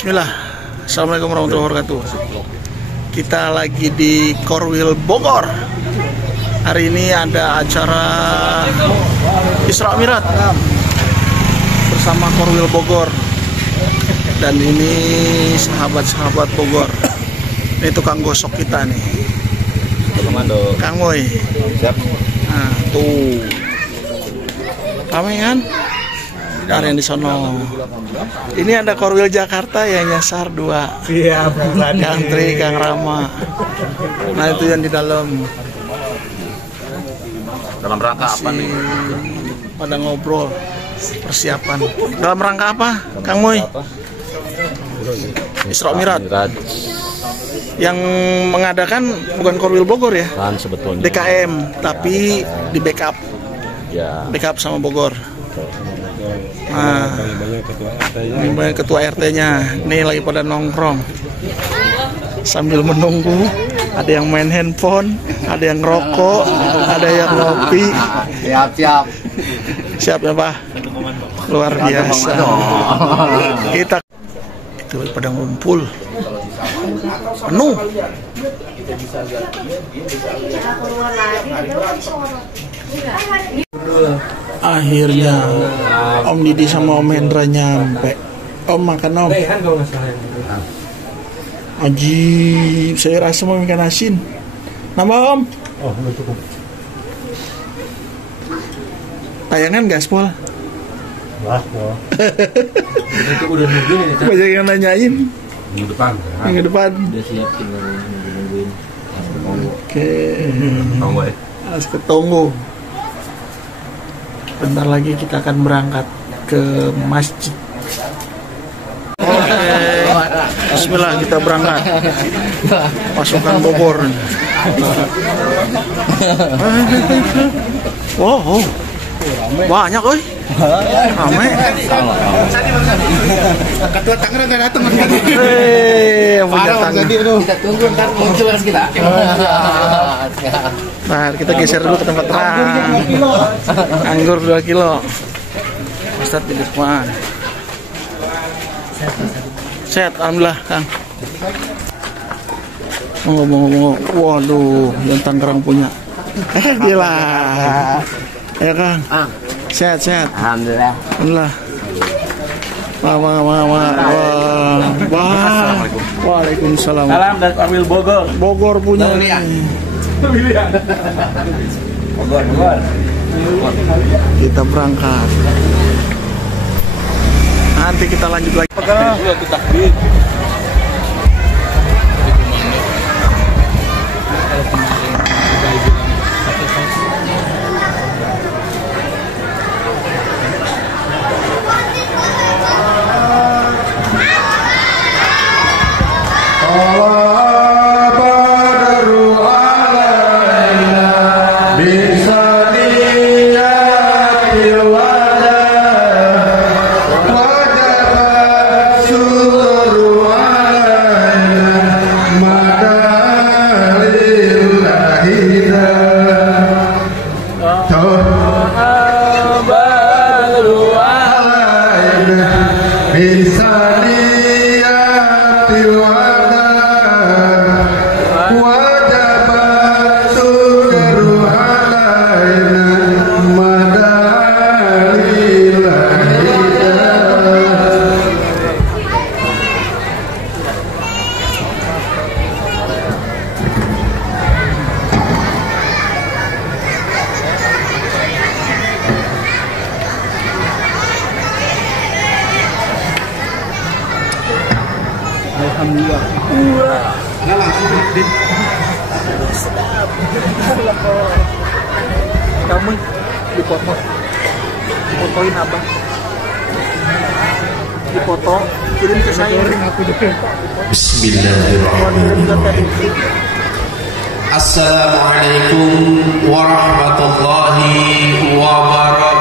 Bismillah. Assalamualaikum warahmatullahi wabarakatuh. Kita lagi di Korwil Bogor. Hari ini ada acara Isra Mi'raj bersama Korwil Bogor. Dan ini sahabat-sahabat Bogor. Ini tukang gosok kita nih. Kang Boy. Siap. Nah, tuh. Rame kan? Ada yang di sono. Ini ada Korwil Jakarta yang nyasar 2. Iya, Kang Tri, Kang Rama. Nah, itu yang di dalam. Dalam rangka apa nih? Pada ngobrol persiapan. Dalam rangka apa, Kang Moy? Isra Mi'raj. Yang mengadakan bukan Korwil Bogor ya? Kan sebetulnya DKM, tapi di backup. Ya. Backup sama Bogor. Nah, ini banyak ketua RT-nya. Ini lagi pada nongkrong sambil menunggu. Ada yang main handphone, ada yang rokok, ada yang ngopi. Siap. Siap ya Pak? Luar biasa. Kita itu pada ngumpul penuh. Akhirnya Om Didi sama Om Hendra nyampe. Om makan Om. Aji, saya rasa mau ikan asin. Nama Om? Oh, cukup. Tayangan gaspol. Wah, itu udah nungguin ini. Banyak yang nanyain. Minggu depan. Minggu depan. Udah siap tinggal nungguin. Oke. Tunggu ya. Harus ketunggu. Bentar lagi kita akan berangkat ke masjid. Oke. Bismillah, kita berangkat. Pasukan Bogor. Wow, banyak oi. Rame. Ketua Tangerang nggak datang. Kita tunggu ntar muncul kan kita. Nah, kita geser dulu ke tempat terang. Anggur 2 kilo. Ustadz di depan. Set, alhamdulillah, Kang. Ngomong-ngomong, waduh, yang Tangerang punya. Gila. Ya, Kang. Sehat. Alhamdulillah. Alhamdulillah. Waalaikumsalam. Salam dari Korwil Bogor. Bogor punya. Bogor. Kita berangkat. Nanti kita lanjut lagi. Alhamdulillah. Sedap. Kamu dipoto. Fotoin abang. Dipoto, kirim ke saya. Bismillahirrahmanirrahim. Assalamualaikum warahmatullahi wabarakatuh.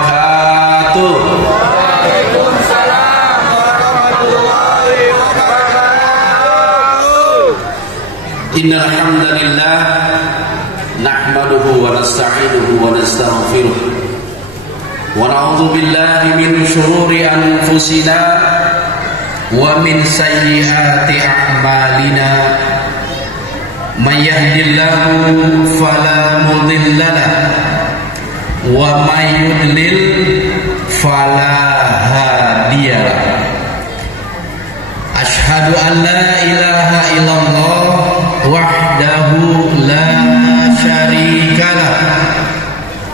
Innal hamdalillah nahmaduhu wa nasta'inuhu wa nastaghfiruh wa na'udzu billahi min shururi anfusina wa min sayyiati a'malina may yahdihillahu fala mudilla lahu wa may yudlil fala hadiya lahu. Asyhadu an la ilaha illallah wahdahu la syarika lah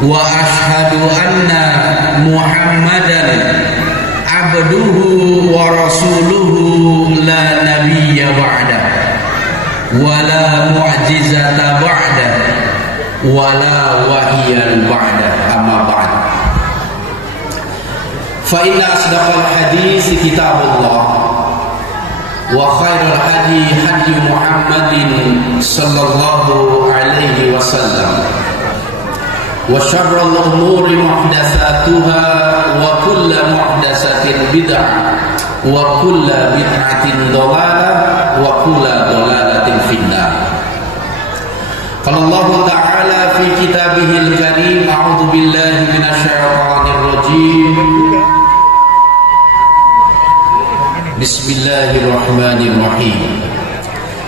wa asyhadu anna Muhammadan abduhu wa rasuluhu la nabiyya ba'da wa la mu'jizata ba'da wa la wahyan ba'da amma ba'd. Fa inna asdaqal hadis kitabullah wa khairal hadi hadi Muhammadin sallallahu alaihi wasallam wa syarrul umuri muhdatsatuha wa kullu muhdatsatin bid'ah wa kullu bid'atin dhalalah wa kullu dhalalatin finnar. Qala Allah ta'ala fi kitabihil karim a'udzu billahi minasyaitonir rajim. Bismillahirrahmanirrahim.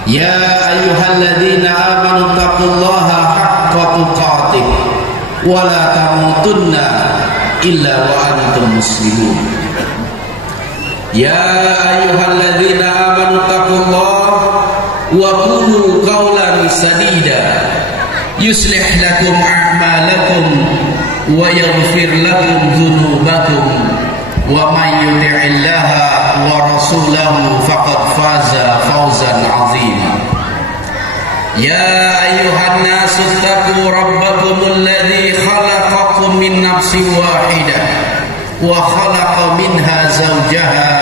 Ya ayyuhalladzina amanu taqullaha haqqa tuqatih wa la tamutunna illa wa antum muslimun. Ya ayyuhalladzina amanu taqullaha wa qulu qawlan sadida yuslih lakum a'malakum wa yaghfir lakum dhunubakum wa may yuti'illaha wa rasulahu faqad faza fawzan 'azima. Ya ayyuhan nasu taqu rabbakumul ladzi khalaqakum min nafsin wahidah wa khalaqa minha zawjaha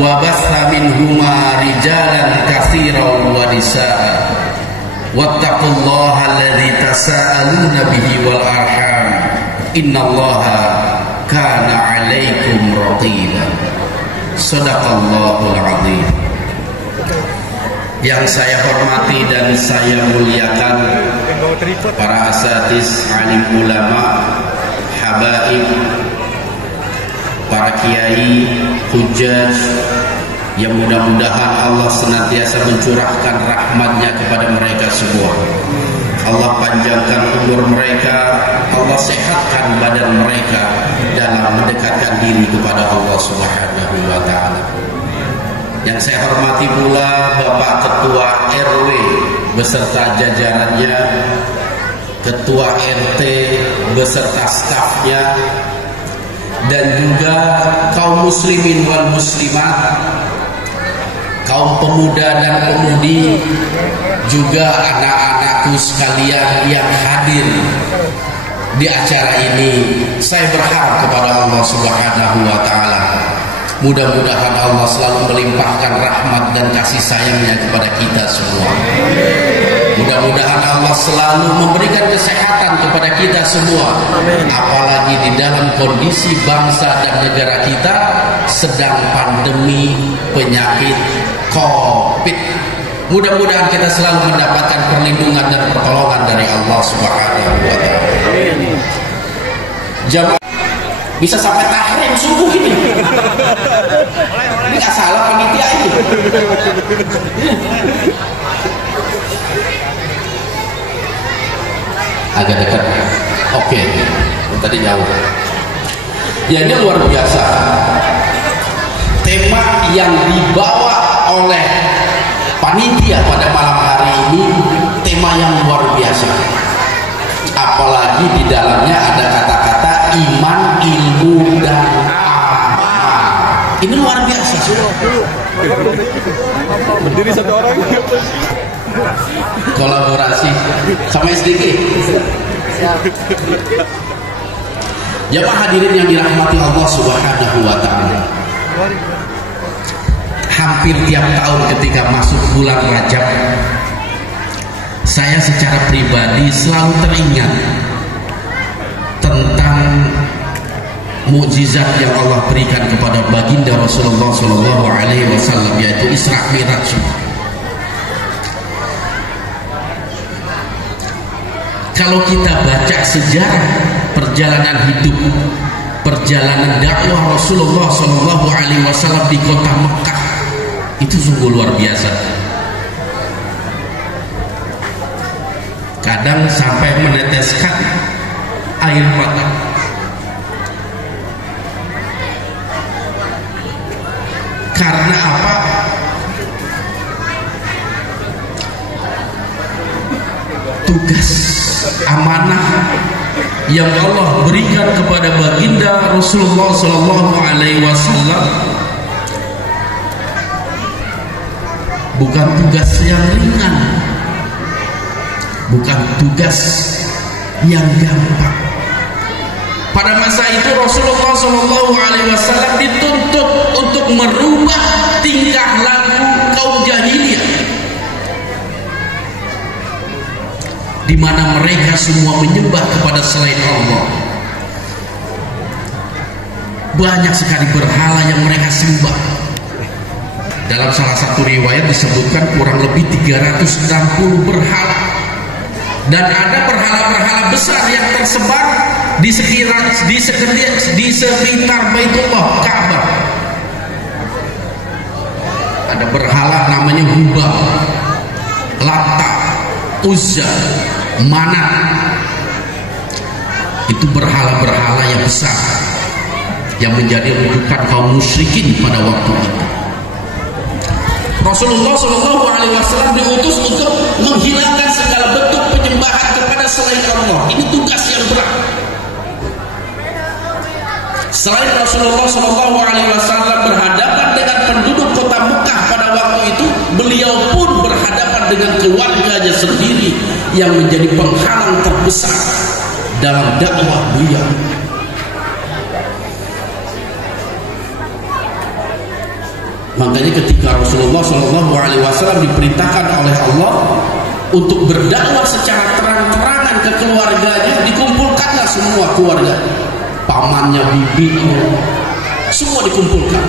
wa batha minhuma rijalan katsiran wa nisaa. Wattaqullaha alladzi tasaaluna bihi wal arham innallaha kana 'alaikum raqiba. Shadaqallahul azim. Yang saya hormati dan saya muliakan para asatiz, alim ulama, habaib, para kiai, hujjaj, yang mudah-mudahan Allah senantiasa mencurahkan rahmatnya kepada mereka semua. Allah panjangkan umur mereka, Allah sehatkan badan mereka dalam mendekatkan diri kepada Allah Subhanahu wa ta'ala. Yang saya hormati pula Bapak Ketua RW beserta jajarannya, Ketua RT beserta stafnya, dan juga kaum muslimin wal muslimat, kaum pemuda dan pemudi, juga anak-anakku sekalian yang hadir di acara ini. Saya berharap kepada Allah Subhanahu wa ta'ala, mudah-mudahan Allah selalu melimpahkan rahmat dan kasih sayangnya kepada kita semua. Mudah-mudahan Allah selalu memberikan kesehatan kepada kita semua. Apalagi di dalam kondisi bangsa dan negara kita sedang pandemi penyakit COVID. Mudah-mudahan kita selalu mendapatkan perlindungan dan pertolongan dari Allah Subhanahu wa ta'ala. Jamaah bisa sampai tahrim subuh ini. Ini nggak salah panitia ini. Agak dekat. Oke. Tadi jauh. Ya, ini luar biasa. Tema yang dibawa oleh panitia pada malam hari ini tema yang luar biasa. Apalagi di dalamnya ada kata-kata iman, ilmu, dan amal. Ini luar biasa. Berdiri satu orang. Kolaborasi sama SDG. Jamaah hadirin yang dirahmati Allah Subhanahu wa ta'ala, hampir tiap tahun ketika masuk bulan Rajab, saya secara pribadi selalu teringat tentang mukjizat yang Allah berikan kepada baginda Rasulullah SAW, yaitu Isra Mi'raj. Kalau kita baca sejarah perjalanan hidup, perjalanan dakwah Rasulullah SAW di kota Mekah, Itu sungguh luar biasa. Kadang sampai meneteskan air mata. Karena apa? Tugas amanah yang Allah berikan kepada baginda Rasulullah Sallallahu Alaihi Wasallam bukan tugas yang ringan, bukan tugas yang gampang. Pada masa itu Rasulullah Sallallahu Alaihi Wasallam dituntut untuk merubah tingkah laku kaum jahiliyah, di mana mereka semua menyembah kepada selain Allah. Banyak sekali berhala yang mereka sembah. Dalam salah satu riwayat disebutkan kurang lebih 360 berhala. Dan ada berhala-berhala besar yang tersebar di sekitar Baitullah, Ka'bah. Ada berhala namanya Hubal, Lata, Uzza, Manat. Itu berhala-berhala yang besar yang menjadi rujukan kaum musyrikin pada waktu itu. Rasulullah Shallallahu Alaihi Wasallam diutus untuk menghilangkan segala bentuk penyembahan kepada selain Allah. Ini tugas yang berat. Selain Rasulullah Shallallahu Alaihi Wasallam berhadapan dengan penduduk kota Mekah pada waktu itu, beliau pun berhadapan dengan keluarganya sendiri yang menjadi penghalang terbesar dalam dakwah beliau. Makanya ketika Rasulullah Shallallahu Alaihi Wasallam diperintahkan oleh Allah untuk berdakwah secara terang-terangan ke keluarganya, dikumpulkanlah semua keluarga, pamannya, bibinya, semua dikumpulkan.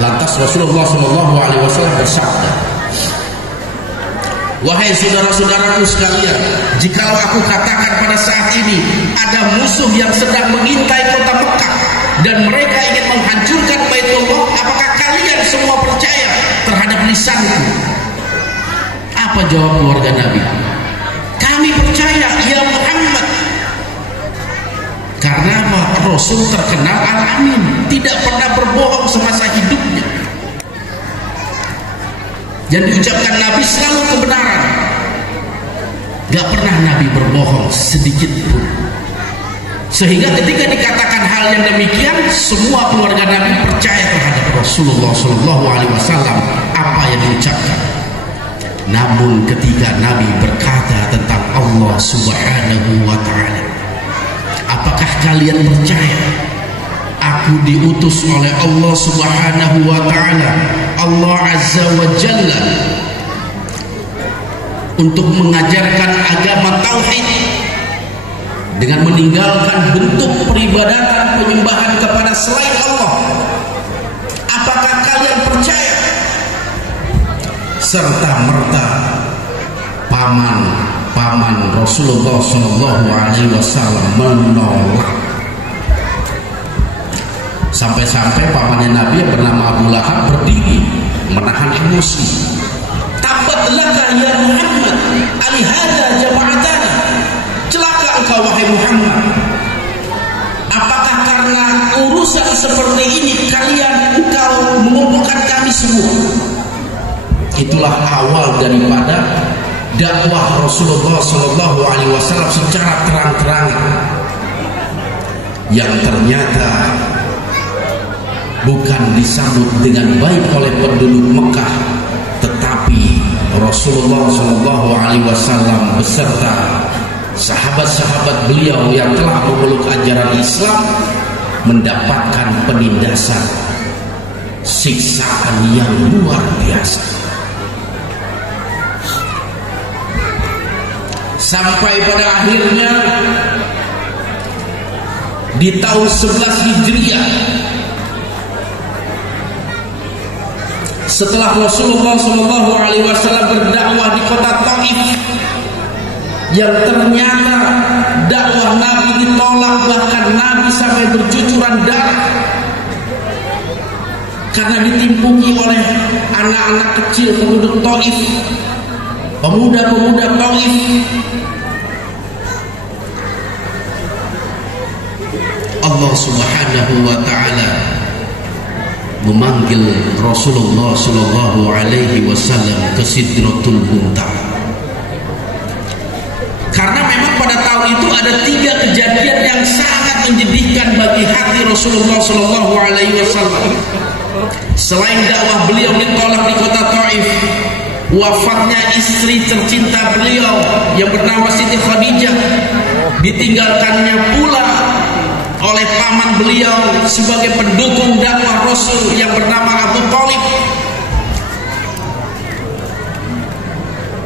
Lantas Rasulullah Shallallahu Alaihi Wasallam bersabda, "Wahai saudara-saudaraku sekalian, jikalau aku katakan pada saat ini ada musuh yang sedang mengintai kota Mekah dan mereka ingin menghancurkan Baitullah, apakah kalian semua percaya terhadap lisanku?" Apa jawab keluarga Nabi? "Kami percaya ya Muhammad." Karena Rasul terkenal al-amin, tidak pernah berbohong semasa hidupnya. Yang diucapkan Nabi selalu kebenaran. Gak pernah Nabi berbohong sedikit pun. Sehingga ketika dikatakan hal yang demikian, semua keluarga Nabi percaya terhadap Rasulullah Shallallahu Alaihi Wasallam apa yang diucapkan. Namun ketika Nabi berkata tentang Allah Subhanahu Wa Taala, apakah kalian percaya aku diutus oleh Allah Subhanahu Wa Taala, Allah Azza wa Jalla, untuk mengajarkan agama tauhid dengan meninggalkan bentuk peribadatan penyembahan kepada selain Allah? Apakah kalian percaya? Serta merta paman Rasulullah Shallallahu Alaihi Wasallam menolak. Sampai-sampai pamannya Nabi yang bernama Abu Lahab berdiri menahan emosi. "Tabat laka ya Muhammad, alihada jama'atana." Celaka engkau wahai Muhammad. Apakah karena urusan seperti ini engkau mengumpulkan kami semua? Itulah awal daripada dakwah Rasulullah Shallallahu Alaihi Wasallam secara terang-terangan, yang ternyata bukan disambut dengan baik oleh penduduk Mekah, tetapi Rasulullah Shallallahu Alaihi Wasallam beserta sahabat-sahabat beliau yang telah memeluk ajaran Islam mendapatkan penindasan, siksaan yang luar biasa. Sampai pada akhirnya di tahun 11 Hijriah, setelah Rasulullah Shallallahu Alaihi Wasallam berdakwah di kota Taif, yang ternyata dakwah Nabi ditolak, bahkan Nabi sampai bercucuran darah, karena ditimpuki oleh anak-anak kecil penduduk Taif, pemuda-pemuda Taif. Allah Subhanahu wa taala memanggil Rasulullah sallallahu alaihi wasallam ke Sidratul Muntaha. Karena memang pada tahun itu ada 3 kejadian yang sangat menyedihkan bagi hati Rasulullah sallallahu alaihi wasallam. Selain dakwah beliau ditolak di kota Taif, wafatnya istri tercinta beliau yang bernama Siti Khadijah, ditinggalkannya pula oleh paman beliau sebagai pendukung dakwah Rasul yang bernama Abu Thalib.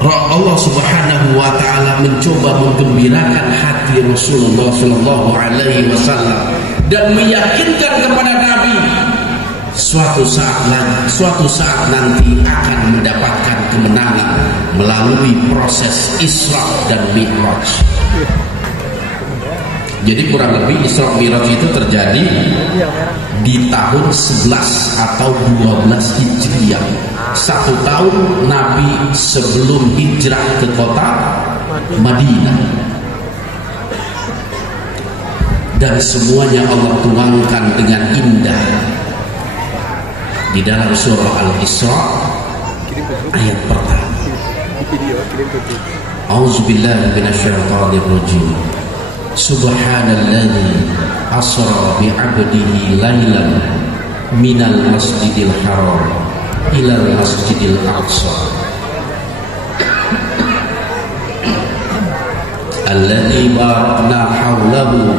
Allah Subhanahu wa taala mencoba menggembirakan hati Rasulullah sallallahu alaihi wasallam dan meyakinkan kepada Nabi suatu saat nanti akan mendapatkan kemenangan melalui proses Isra dan Mi'raj. Jadi kurang lebih Isra Mi'raj itu terjadi di tahun 11 atau 12 Hijriah. 1 tahun Nabi sebelum hijrah ke kota Madinah. Dan semuanya Allah tuangkan dengan indah di dalam surah Al-Isra ayat pertama. A'udzubillahi minasyaitonir rajim. Subhanalladzi asra bi'abdihi lailan minal masjidil haram ilal masjidil aqsa alladzi barakna hawlahu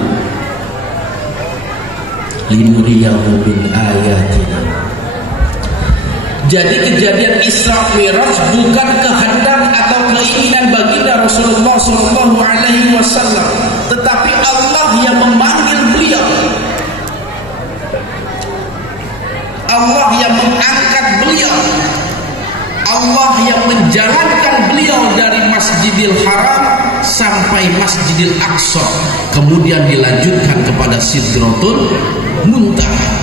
linuriyahu min ayatina. Jadi kejadian Isra Mi'raj bukan kehendak atau keinginan baginda Rasulullah sallallahu alaihi wasallam, tetapi Allah yang memanggil beliau. Allah yang mengangkat beliau. Allah yang menjalankan beliau dari Masjidil Haram sampai Masjidil Aqsa, kemudian dilanjutkan kepada Sidratul Muntaha.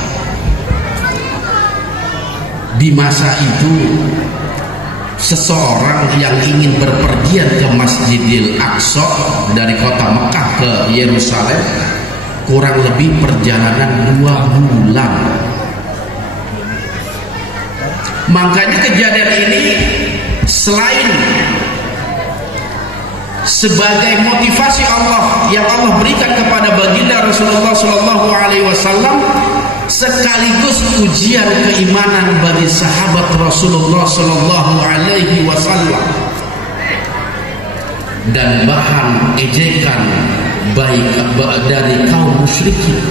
Di masa itu seseorang yang ingin berpergian ke Masjidil Aqsa dari kota Mekah ke Yerusalem kurang lebih perjalanan 2 bulan. Makanya kejadian ini selain sebagai motivasi Allah yang Allah berikan kepada baginda Rasulullah sallallahu alaihi wasallam, sekaligus ujian keimanan bagi sahabat Rasulullah sallallahu alaihi wasallam dan bahan ejekan baik dari kaum musyrikin,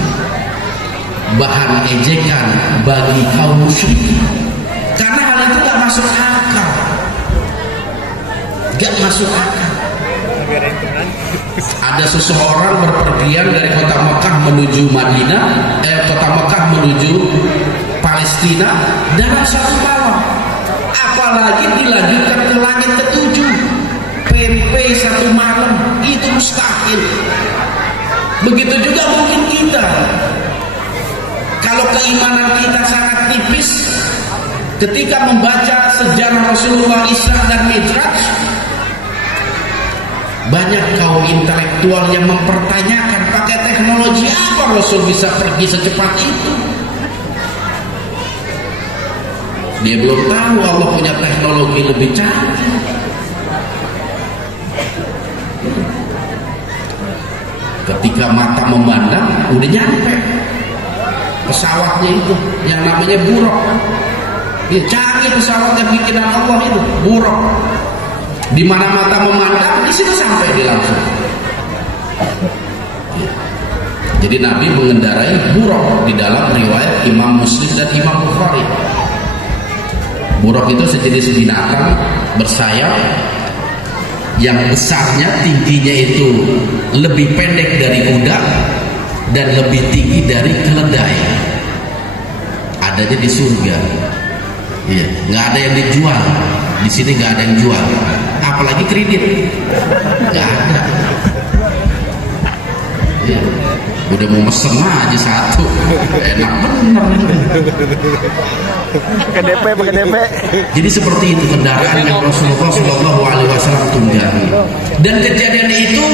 bahan ejekan bagi kaum musyrikin, karena hal itu gak masuk akal, gak masuk akal. Ada seseorang berpergian dari kota Mekah menuju Madinah, kota Mekah menuju Palestina dalam 1 malam, apalagi dilanjutkan ke langit ke-7, PP 1 malam, itu mustahil. Begitu juga mungkin kita, kalau keimanan kita sangat tipis ketika membaca sejarah Rasulullah Isra dan Mi'raj. Banyak kaum intelektual yang mempertanyakan pakai teknologi apa Rasul bisa pergi secepat itu. Dia belum tahu Allah punya teknologi lebih canggih. Ketika mata memandang udah nyampe pesawatnya itu yang namanya Buraq. Ya, canggih pesawat yang bikinan Allah itu, Buraq. Di mana mata memandang, di situ sampai di langsung. Jadi Nabi mengendarai Buraq di dalam riwayat Imam Muslim dan Imam Bukhari. Buraq itu sejenis binatang bersayap yang besarnya, tingginya itu lebih pendek dari kuda dan lebih tinggi dari keledai. Adanya di surga. Iya, nggak ada yang dijual. Di sini nggak ada yang jual, apalagi kredit, nggak ada. Ya. Udah mau mesen aja satu, enak bener. Pakai DP. Jadi seperti itu kendaraan yang Rasulullah SAW tunggangi. Dan kejadian itu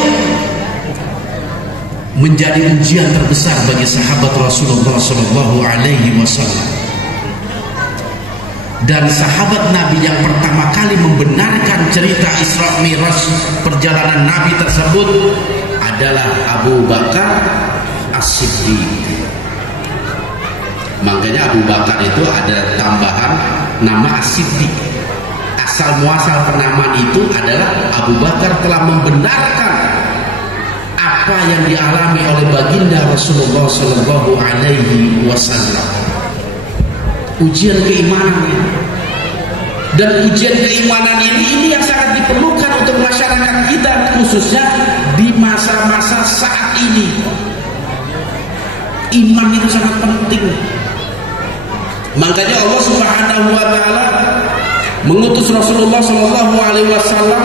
menjadi ujian terbesar bagi sahabat Rasulullah SAW. Dan sahabat Nabi yang pertama kali membenarkan cerita Isra Mi'raj perjalanan Nabi tersebut adalah Abu Bakar As-Siddiq. Makanya Abu Bakar itu ada tambahan nama As-Siddiq. Asal muasal penamaan itu adalah Abu Bakar telah membenarkan apa yang dialami oleh baginda Rasulullah Sallallahu Alaihi Wasallam. Ujian keimanan ini. Dan ujian keimanan ini yang sangat diperlukan untuk masyarakat kita, khususnya di masa-masa saat ini. Iman itu sangat penting. Makanya Allah Subhanahu wa taala mengutus Rasulullah Shallallahu alaihi wasallam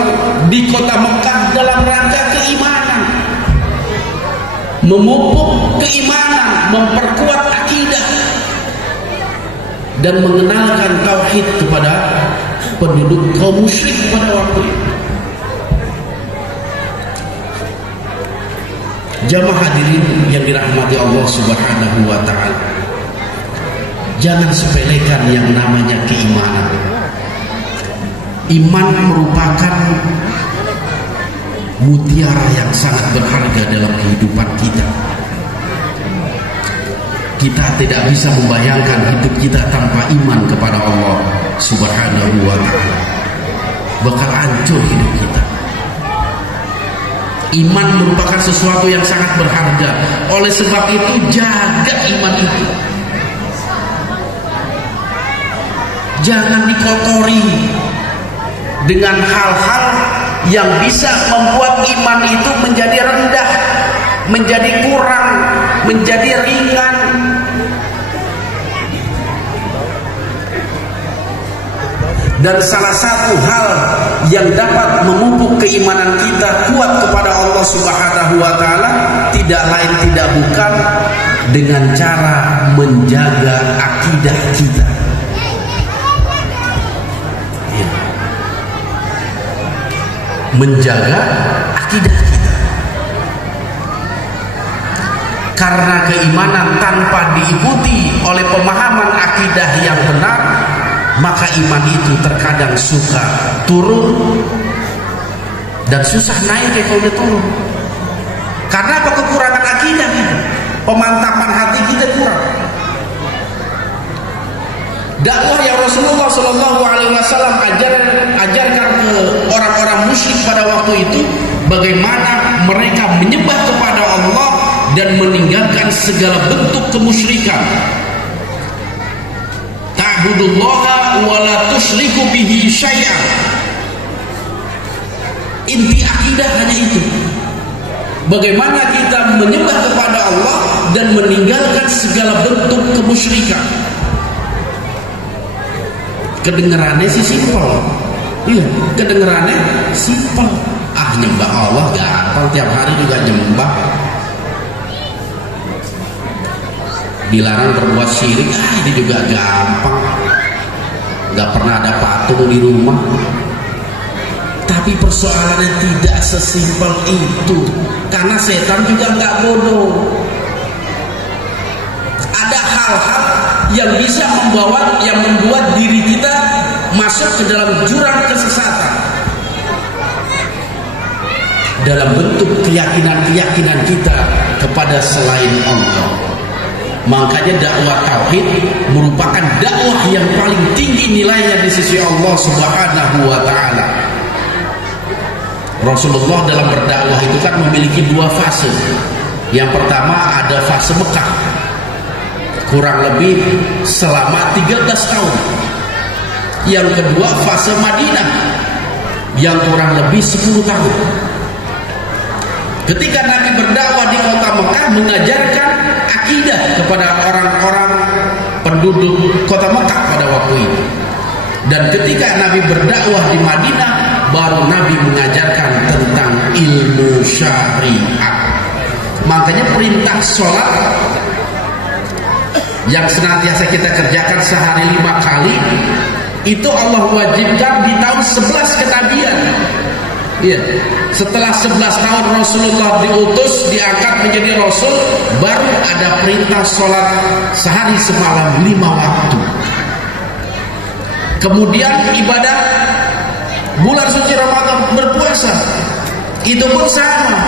di kota Mekah dalam rangka keimanan. Memupuk keimanan, memperkuat akidah dan mengenalkan tauhid kepada penduduk kaum musyrik pada waktu itu. Jamaah hadirin yang dirahmati Allah Subhanahu wa taala, jangan sepelekan yang namanya keimanan. Iman merupakan mutiara yang sangat berharga dalam kehidupan kita. Kita tidak bisa membayangkan hidup kita tanpa iman kepada Allah Subhanahu wa taala. Bakal hancur hidup kita. Iman merupakan sesuatu yang sangat berharga. Oleh sebab itu jaga iman itu. Jangan dikotori dengan hal-hal yang bisa membuat iman itu menjadi rendah, menjadi kurang, menjadi ringan. Dan salah satu hal yang dapat memupuk keimanan kita kuat kepada Allah Subhanahu wa taala tidak lain tidak bukan dengan cara menjaga akidah kita. Ya. Menjaga akidah kita. Karena keimanan tanpa diikuti oleh pemahaman akidah yang benar, maka iman itu terkadang suka turun dan susah naik kalau dia turun. Karena apa? Kekurangan akidah kita, pemantapan hati kita kurang. Dakwah yang Rasulullah Shallallahu Alaihi Wasallam ajarkan ke orang-orang musyrik pada waktu itu, bagaimana mereka menyembah kepada Allah dan meninggalkan segala bentuk kemusyrikan. Ta'budullaha wa la tusyriku bihi syai'an. Inti akidah hanya itu. Bagaimana kita menyembah kepada Allah dan meninggalkan segala bentuk kemusyrikan. Kedengarannya sih simpel. Iya, kedengarannya simpel. Ah, nyembah Allah gampang, tiap hari juga nyembah. Dilarang berbuat syirik, ini juga gampang. Gak pernah ada patung di rumah. Tapi persoalannya tidak sesimpel itu. Karena setan juga gak bodoh. Ada hal-hal yang bisa membuat diri kita masuk ke dalam jurang kesesatan. Dalam bentuk keyakinan-keyakinan kita kepada selain Allah. Makanya dakwah tauhid merupakan dakwah yang paling tinggi nilainya di sisi Allah Subhanahu wa taala. Rasulullah dalam berdakwah itu kan memiliki dua fase. Yang pertama ada fase Mekah, kurang lebih selama 13 tahun. Yang kedua fase Madinah, yang kurang lebih 10 tahun. Ketika Nabi berdakwah di kota Mekah, mengajarkan akidah kepada orang-orang penduduk kota Mekah pada waktu itu. Dan ketika Nabi berdakwah di Madinah, baru Nabi mengajarkan tentang ilmu syariat. Makanya perintah sholat yang senantiasa kita kerjakan sehari 5 kali itu Allah wajibkan di tahun 11 kenabian. Iya. Setelah 11 tahun Rasulullah diutus, diangkat menjadi Rasul, baru ada perintah sholat sehari semalam 5 waktu. Kemudian ibadah bulan suci Ramadan, berpuasa, itu pun sama.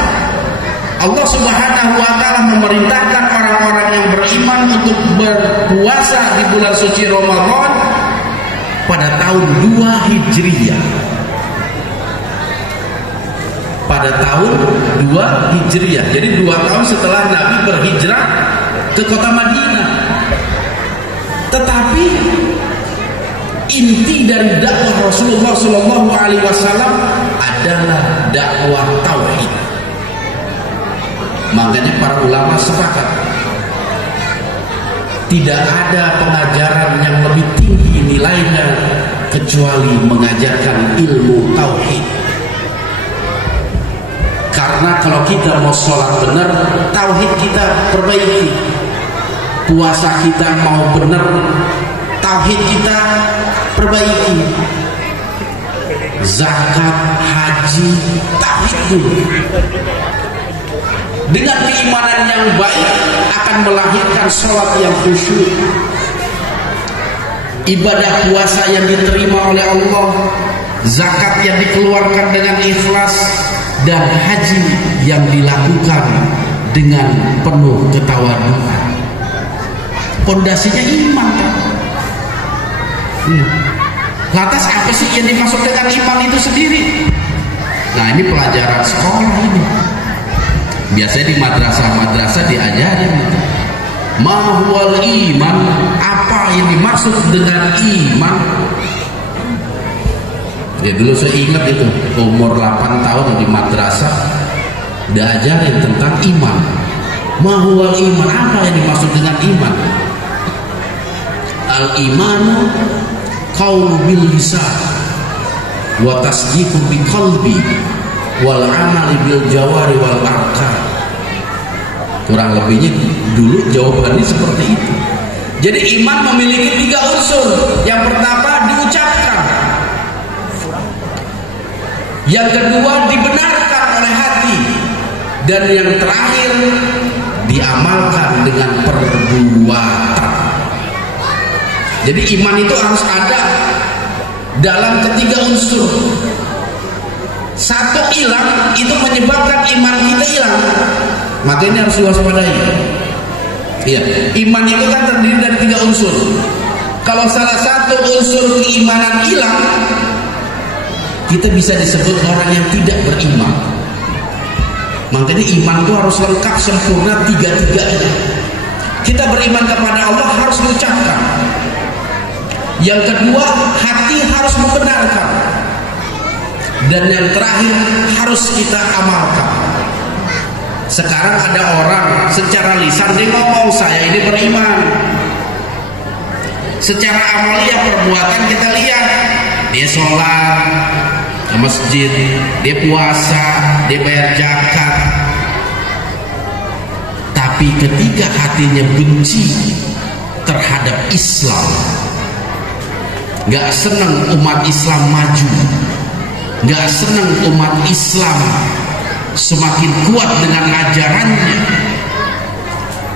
Allah Subhanahu wa ta'ala memerintahkan orang-orang yang beriman untuk berpuasa di bulan suci Ramadan pada tahun 2 Hijriyah. Pada tahun 2 Hijriyah. Jadi 2 tahun setelah Nabi berhijrah ke kota Madinah. Tetapi inti dari dakwah Rasulullah SAW adalah dakwah tauhid. Makanya para ulama sepakat tidak ada pengajaran yang lebih tinggi nilainya kecuali mengajarkan ilmu tauhid. Karena kalau kita mau sholat benar, tauhid kita perbaiki. Puasa kita mau benar, tauhid kita perbaiki. Zakat, haji, tauhid dulu. Dengan keimanan yang baik akan melahirkan sholat yang khusyuk, ibadah puasa yang diterima oleh Allah, zakat yang dikeluarkan dengan ikhlas, dan haji yang dilakukan dengan penuh ketawaduan. Pondasinya iman. Lantas apa sih yang dimaksud dengan iman itu sendiri? Nah, ini pelajaran sekolah ini. Biasanya di madrasah-madrasah diajarin ma huwal iman, apa yang dimaksud dengan iman. Ya dulu saya ingat itu umur 8 tahun di madrasah diajarin tentang iman. Ma huwal iman, apa yang dimaksud dengan iman? Al imanu qaulu bil lisan wa tasdiqu bi qalbi wal amali bil jawari wal arkan. Kurang lebihnya dulu jawabannya seperti itu. Jadi iman memiliki 3 unsur. Yang pertama diucapkan, yang kedua dibenarkan oleh hati, dan yang terakhir diamalkan dengan perbuatan. Jadi iman itu harus ada dalam ketiga unsur. Satu hilang itu menyebabkan iman kita hilang. Makanya harus diwaspadai. Iya, iman itu kan terdiri dari 3 unsur. Kalau salah satu unsur keimanan hilang, kita bisa disebut orang yang tidak beriman. Makanya iman itu harus lengkap, sempurna, 3-3-nya. Kita beriman kepada Allah harus diucapkan. Yang kedua, hati harus membenarkan. Dan yang terakhir harus kita amalkan. Sekarang ada orang secara lisan dia ngomong saya ini beriman. Secara amalia perbuatan kita lihat dia sholat ke masjid, dia puasa, dia bayar zakat. Tapi ketika hatinya benci terhadap Islam, gak senang umat Islam maju, gak senang umat Islam semakin kuat dengan ajarannya,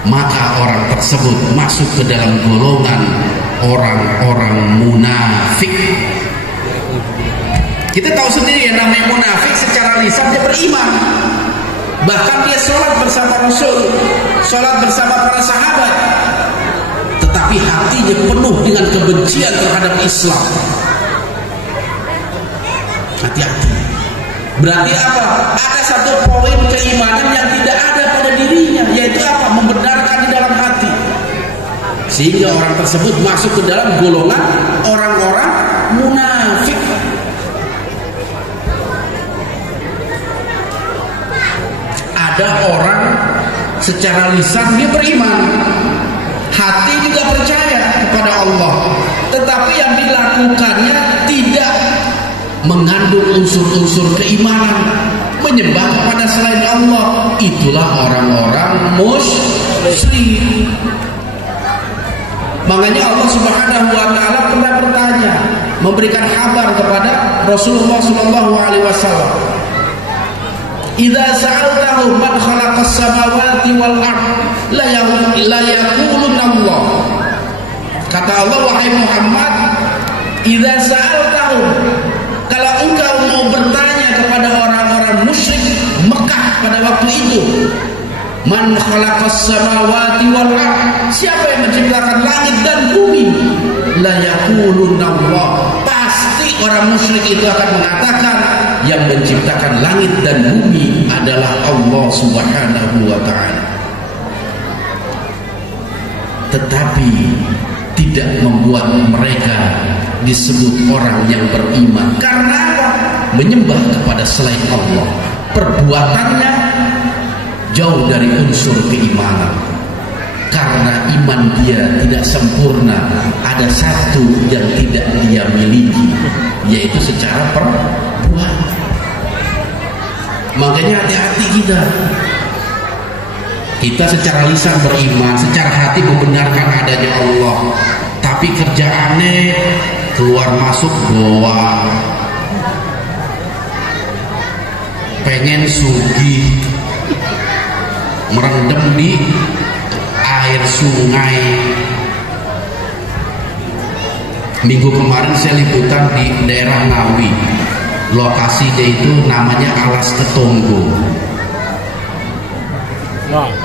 maka orang tersebut masuk ke dalam golongan orang-orang munafik. Kita tahu sendiri yang namanya munafik, secara lisan dia beriman, bahkan dia sholat bersama Rasul, sholat bersama para sahabat, tetapi hatinya penuh dengan kebencian terhadap Islam. Hati-hati. Berarti apa? Ada satu poin keimanan yang tidak ada pada dirinya, yaitu apa? Membenarkan di dalam hati. Sehingga orang tersebut masuk ke dalam golongan orang-orang munafik. Ada orang secara lisan dia beriman, hati juga percaya kepada Allah, tetapi yang dilakukannya tidak mengandung unsur-unsur keimanan. menyembah kepada selain Allah. Itulah orang-orang musyrik. Makanya Allah Subhanahu wa taala pernah bertanya, memberikan kabar kepada Rasulullah sallallahu alaihi wasallam. Idza sa'altahu man khalaqas samawati wal ard la yaquluna Allah. Kata Allah, wahai Muhammad, idza sa'altahu, kalau engkau mau bertanya kepada orang-orang musyrik Mekah pada waktu itu, man khalaqas samawati wal ard, siapa yang menciptakan langit dan bumi? La yaquluna Allah. Pasti orang musyrik itu akan mengatakan yang menciptakan langit dan bumi adalah Allah Subhanahu wa taala. Tetapi tidak membuat mereka disebut orang yang beriman. Karena apa? Menyembah kepada selain Allah. Perbuatannya jauh dari unsur keimanan. Karena iman dia tidak sempurna, ada satu yang tidak dia miliki, yaitu secara perbuatan. Makanya hati-hati kita secara lisan beriman, secara hati membenarkan adanya Allah, tapi kerjaannya keluar masuk goa, pengen sugih, merendam di air sungai. Minggu kemarin saya liputan di daerah Ngawi, lokasinya itu namanya Alas Ketonggo.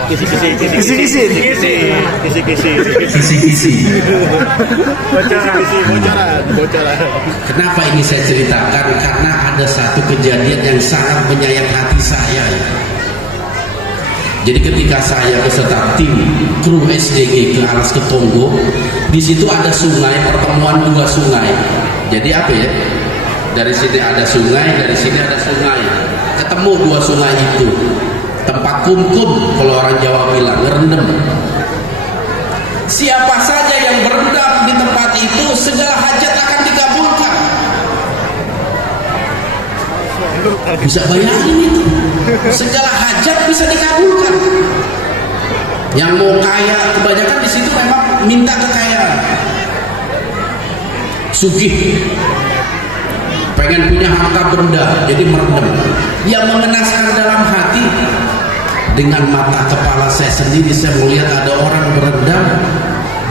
Kisi-kisi. Bocoran. Kenapa ini saya ceritakan? Karena ada satu kejadian yang sangat menyayat hati saya. Jadi ketika saya beserta tim kru SDG ke Alas Ketonggo, di situ ada sungai, pertemuan dua sungai. Jadi apa ya? Dari sini ada sungai, dari sini ada sungai. Ketemu dua sungai itu. Tempat kumkum, kalau orang Jawa bilang, ngerendam. Siapa saja yang berendam di tempat itu, segala hajat akan dikabulkan. Bisa bayangin itu, segala hajat bisa dikabulkan. Yang mau kaya, kebanyakan di situ memang minta kekayaan, sugih, pengen punya harta benda, jadi merendam. Yang mengenaskan dalam hati, dengan mata kepala saya sendiri saya melihat ada orang berendam,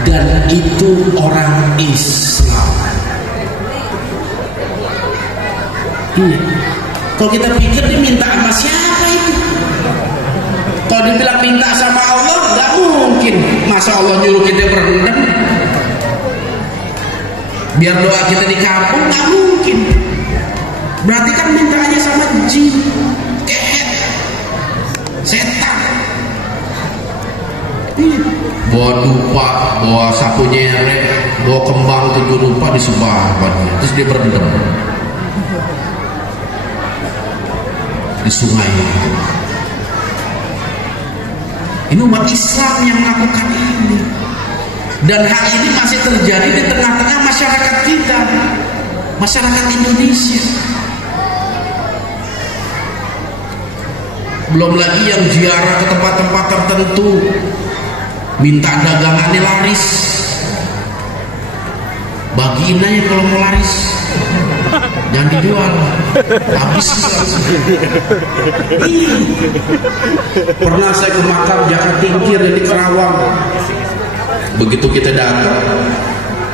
dan itu orang Islam. Iya. Kalau kita pikir dia minta sama siapa itu? Kalau dibilang minta sama Allah, nggak mungkin. Masa Allah nyuruh kita berendam? Biar doa kita dikabul, nggak mungkin. Berarti kan mintanya sama jin, setan. Bawa dupa, bawa sapu nyerek, bawa kembang 7 rupa disebar, terus dia berendam di sungai. Ini umat Islam yang melakukan ini, dan hal ini masih terjadi di tengah-tengah masyarakat kita, masyarakat Indonesia. Belum lagi yang ziarah ke tempat-tempat tertentu, minta dagangannya laris, bagiin aja kalau mau laris, jangan dijual, habis. Pernah saya ke makam Jaka Tingkir di Kerawang. Begitu kita datang,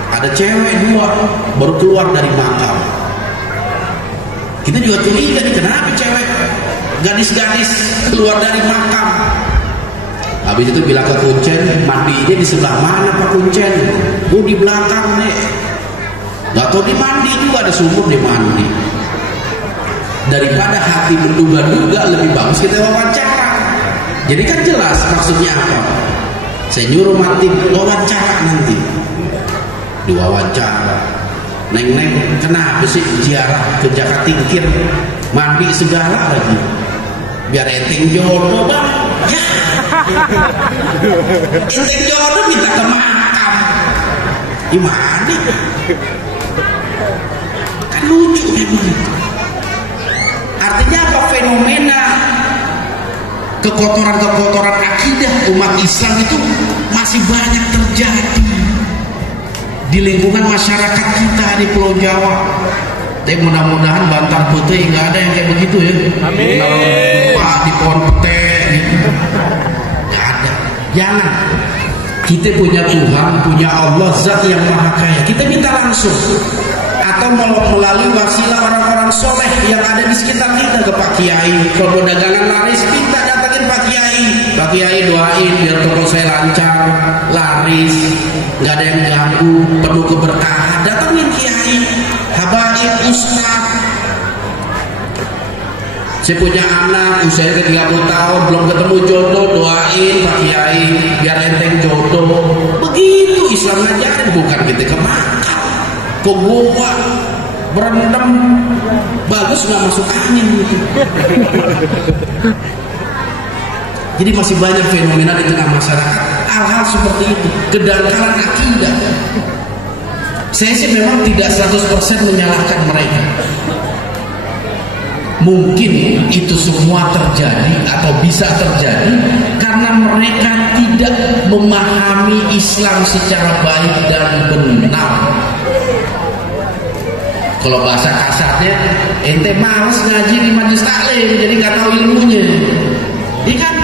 ada cewek 2 baru keluar dari makam. Kita juga curiga nih, kenapa cewek gadis-gadis keluar dari makam. Habis itu bilang ke Kuncen, mandinya di sebelah mana Pak Kuncen? Oh, di belakang nih. Gak tau di mandi juga, ada sumur di mandi. Daripada hati menduga-duga, lebih bagus kita wawancara. Jadi kan jelas maksudnya apa. Saya nyuruh mati wawancara nanti. Diwawancara. Neng-neng, kenapa sih ziarah ke Jaka Tingkir mandi segala lagi? Biar enteng jodoh bang. Ya. Enteng jodoh minta ke makam. Gimana? Kan lucu memang. Artinya apa? Fenomena kekotoran-kekotoran akidah umat Islam itu masih banyak terjadi di lingkungan masyarakat kita di Pulau Jawa. Tapi mudah-mudahan Bantar Putih nggak ada yang kayak begitu ya. Amin. Pak di pohon petek gitu. Nggak ada. Jangan. Kita punya Tuhan, punya Allah Zat yang Maha Kaya. Kita minta langsung atau melalui wasilah orang-orang soleh yang ada di sekitar kita, ke Pak Kiai. Kalau dagangan laris, minta datangin Pak Kiai. Pak Kiai doain biar toko saya lancar, laris, nggak ada yang ganggu, penuh keberkahan. Datangin Kiai, habaib, ustaz. Saya punya anak, usianya 30 tahun, belum ketemu jodoh, doain Pak Kiai biar enteng jodoh. Begitu Islam ngajarin, bukan kita kemakan, ke gua berendam, bagus nggak masuk angin gitu. Jadi masih banyak fenomena di tengah masyarakat, hal-hal seperti itu, kedangkalan akidah. Saya sih memang tidak 100% menyalahkan mereka. Mungkin itu semua terjadi atau bisa terjadi karena mereka tidak memahami Islam secara baik dan benar. Kalau bahasa kasarnya, ente males ngaji di majelis taklim, jadi nggak tahu ilmunya. Iya kan?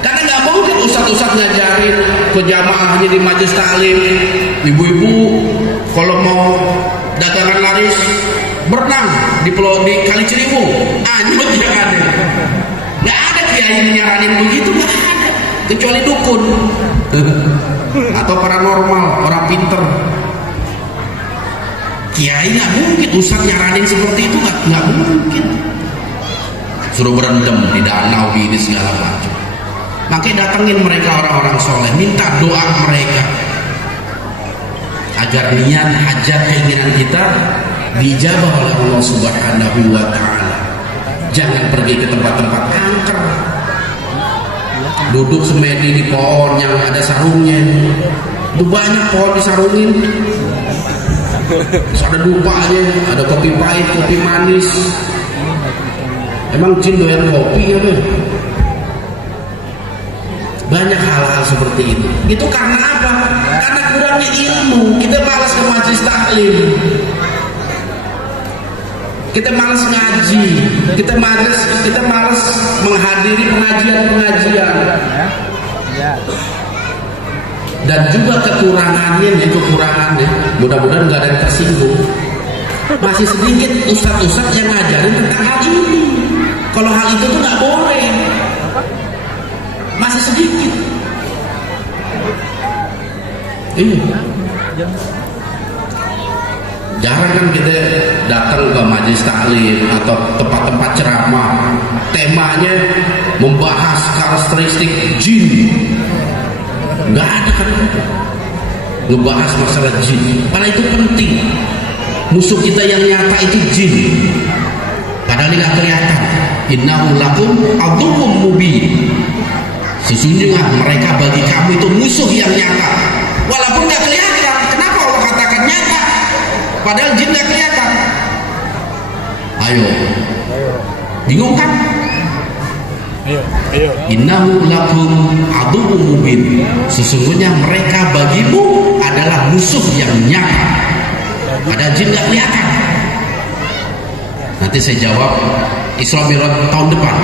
Karena nggak mungkin ustadz-ustadz ngajarin ke jamaahnya di majelis taklim. Ibu-ibu kalau mau dagangan laris, berenang di Kali Ciliwung, anyut yang ada. Nggak ada kiai nyaranin begitu, nggak ada. Kecuali dukun atau paranormal, orang pinter. Kiai nggak mungkin, ustadz nyaranin seperti itu nggak mungkin. Suruh berendam di danau ini segala macam. Makanya datengin mereka orang-orang soleh, minta doa mereka agar niat, hajat, keinginan kita dijabah oleh Allah Subhanahu wa Ta'ala. Jangan pergi ke tempat-tempat angker, duduk semedi di pohon yang ada sarungnya. Itu banyak pohon disarungin, terus ada dupanya, ada kopi pahit, kopi manis. Emang jin doyan kopi ya deh. Banyak hal-hal seperti itu. Itu karena apa? Karena kurangnya ilmu. Kita malas ke majelis taklim, kita malas ngaji, kita malas menghadiri pengajian. Dan juga kekurangannya, mudah-mudahan nggak ada yang tersinggung. Masih sedikit ustadz-ustadz yang ngajarin tentang hal ini. Kalau hal itu tuh nggak boleh, masih sedikit. Iya. Jarang kan kita datang ke majelis taklim atau tempat-tempat ceramah, temanya membahas karakteristik jin. Nggak ada kan ngebahas masalah jin. Padahal itu penting. Musuh kita yang nyata itu jin. Padahal ini nggak kelihatan. Innahu lakum aduwwum mubin. Sesungguhnya mereka bagi kamu itu musuh yang nyata. Walaupun nggak kelihatan. Kenapa Allah katakan nyata? Padahal jin nggak kelihatan. Ayo. Bingung kan? Ayo. Innahu lakum aduwwum mubin. Sesungguhnya mereka bagimu adalah musuh yang nyata. Padahal jin nggak kelihatan. Nanti saya jawab Isra Mi'raj tahun depan.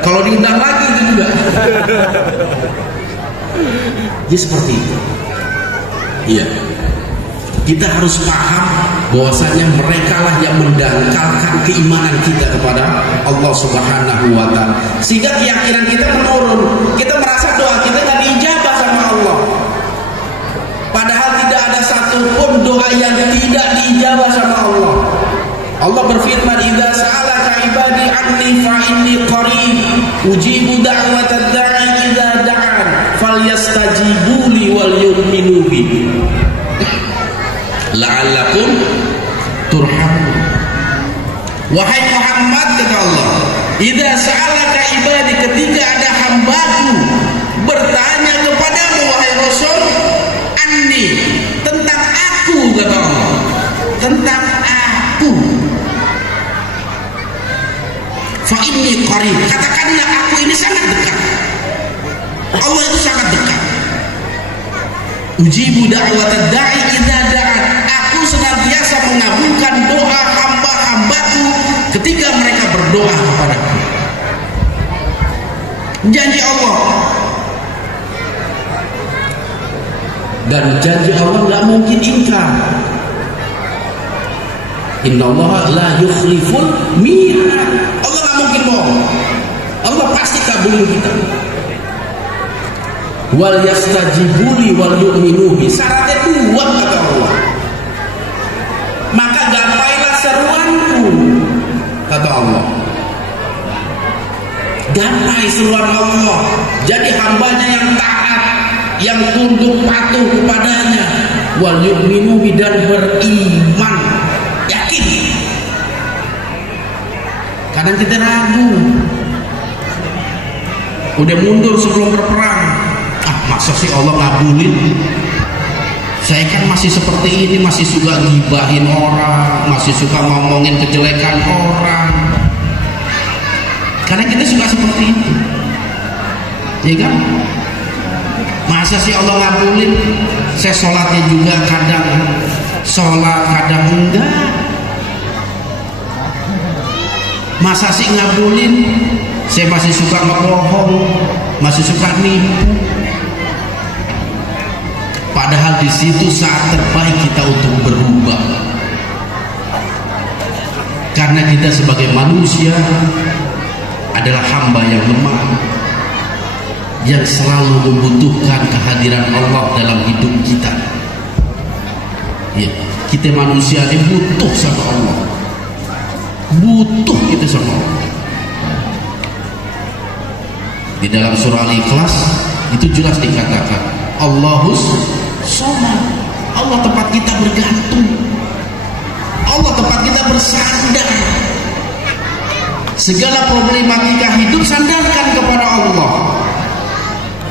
Kalau diundang lagi itu juga. Jadi seperti itu. Iya. Kita harus paham bahwasanya mereka lah yang mendangkalkan keimanan kita kepada Allah Subhanahu wa Ta'ala. Sehingga keyakinan kita menurun. Kita merasa doa kita nggak diijabah sama Allah. Padahal tidak ada satupun doa yang tidak diijabah sama Allah. Allah berfirman, "Idza sa'alaka 'ibadi 'anni fa inni qarib, ujibu da'watad da'i idza da'an, falyastajibu li wal yu'minu bi la'allakum turhamun." Wahai Muhammad, kata Allah, "Idza sa'alaka 'ibadi," ketika ada hambaku bertanya kepadamu wahai Rasul, "anni," tentang aku, kata Allah, tentang aku. Allah itu sangat dekat. Ujibu da'watad da'i idza da'an. Aku senantiasa mengabulkan doa hamba-hambaku ketika mereka berdoa kepadaku. Janji Allah. Dan janji Allah nggak mungkin ingkar. Innallaha la yukhliful mi'ad. Allah nggak mungkin bohong. Allah pasti kabulin kita. Wal yastajibuli wal yu'minu bi. Syaratnya dua kata Allah. Maka gapailah seruanku kata Allah. Gapai seruan Allah. Jadi hambanya yang taat, yang tunduk patuh kepadanya. Wal yu'minu bi, dan beriman. Yakin. Kadang kita ragu. Udah mundur sebelum berperang. Masa sih Allah ngabulin? Saya kan masih seperti ini, masih suka gibahin orang, masih suka ngomongin kejelekan orang. Karena kita suka seperti itu, ya kan? Masa sih Allah ngabulin? Saya sholatnya juga kadang sholat, kadang enggak. Masa sih ngabulin? Saya masih suka ngebohong, masih suka nipu. Padahal di situ saat terbaik kita untuk berubah. Karena kita sebagai manusia adalah hamba yang lemah, yang selalu membutuhkan kehadiran Allah dalam hidup kita. Ya, kita manusia ini butuh sama Allah. Butuh kita sama Allah. Di dalam surah Al-Ikhlas itu jelas dikatakan Allahus Somad. Allah tempat kita bergantung, Allah tempat kita bersandar. Segala problematika hidup sandarkan kepada Allah,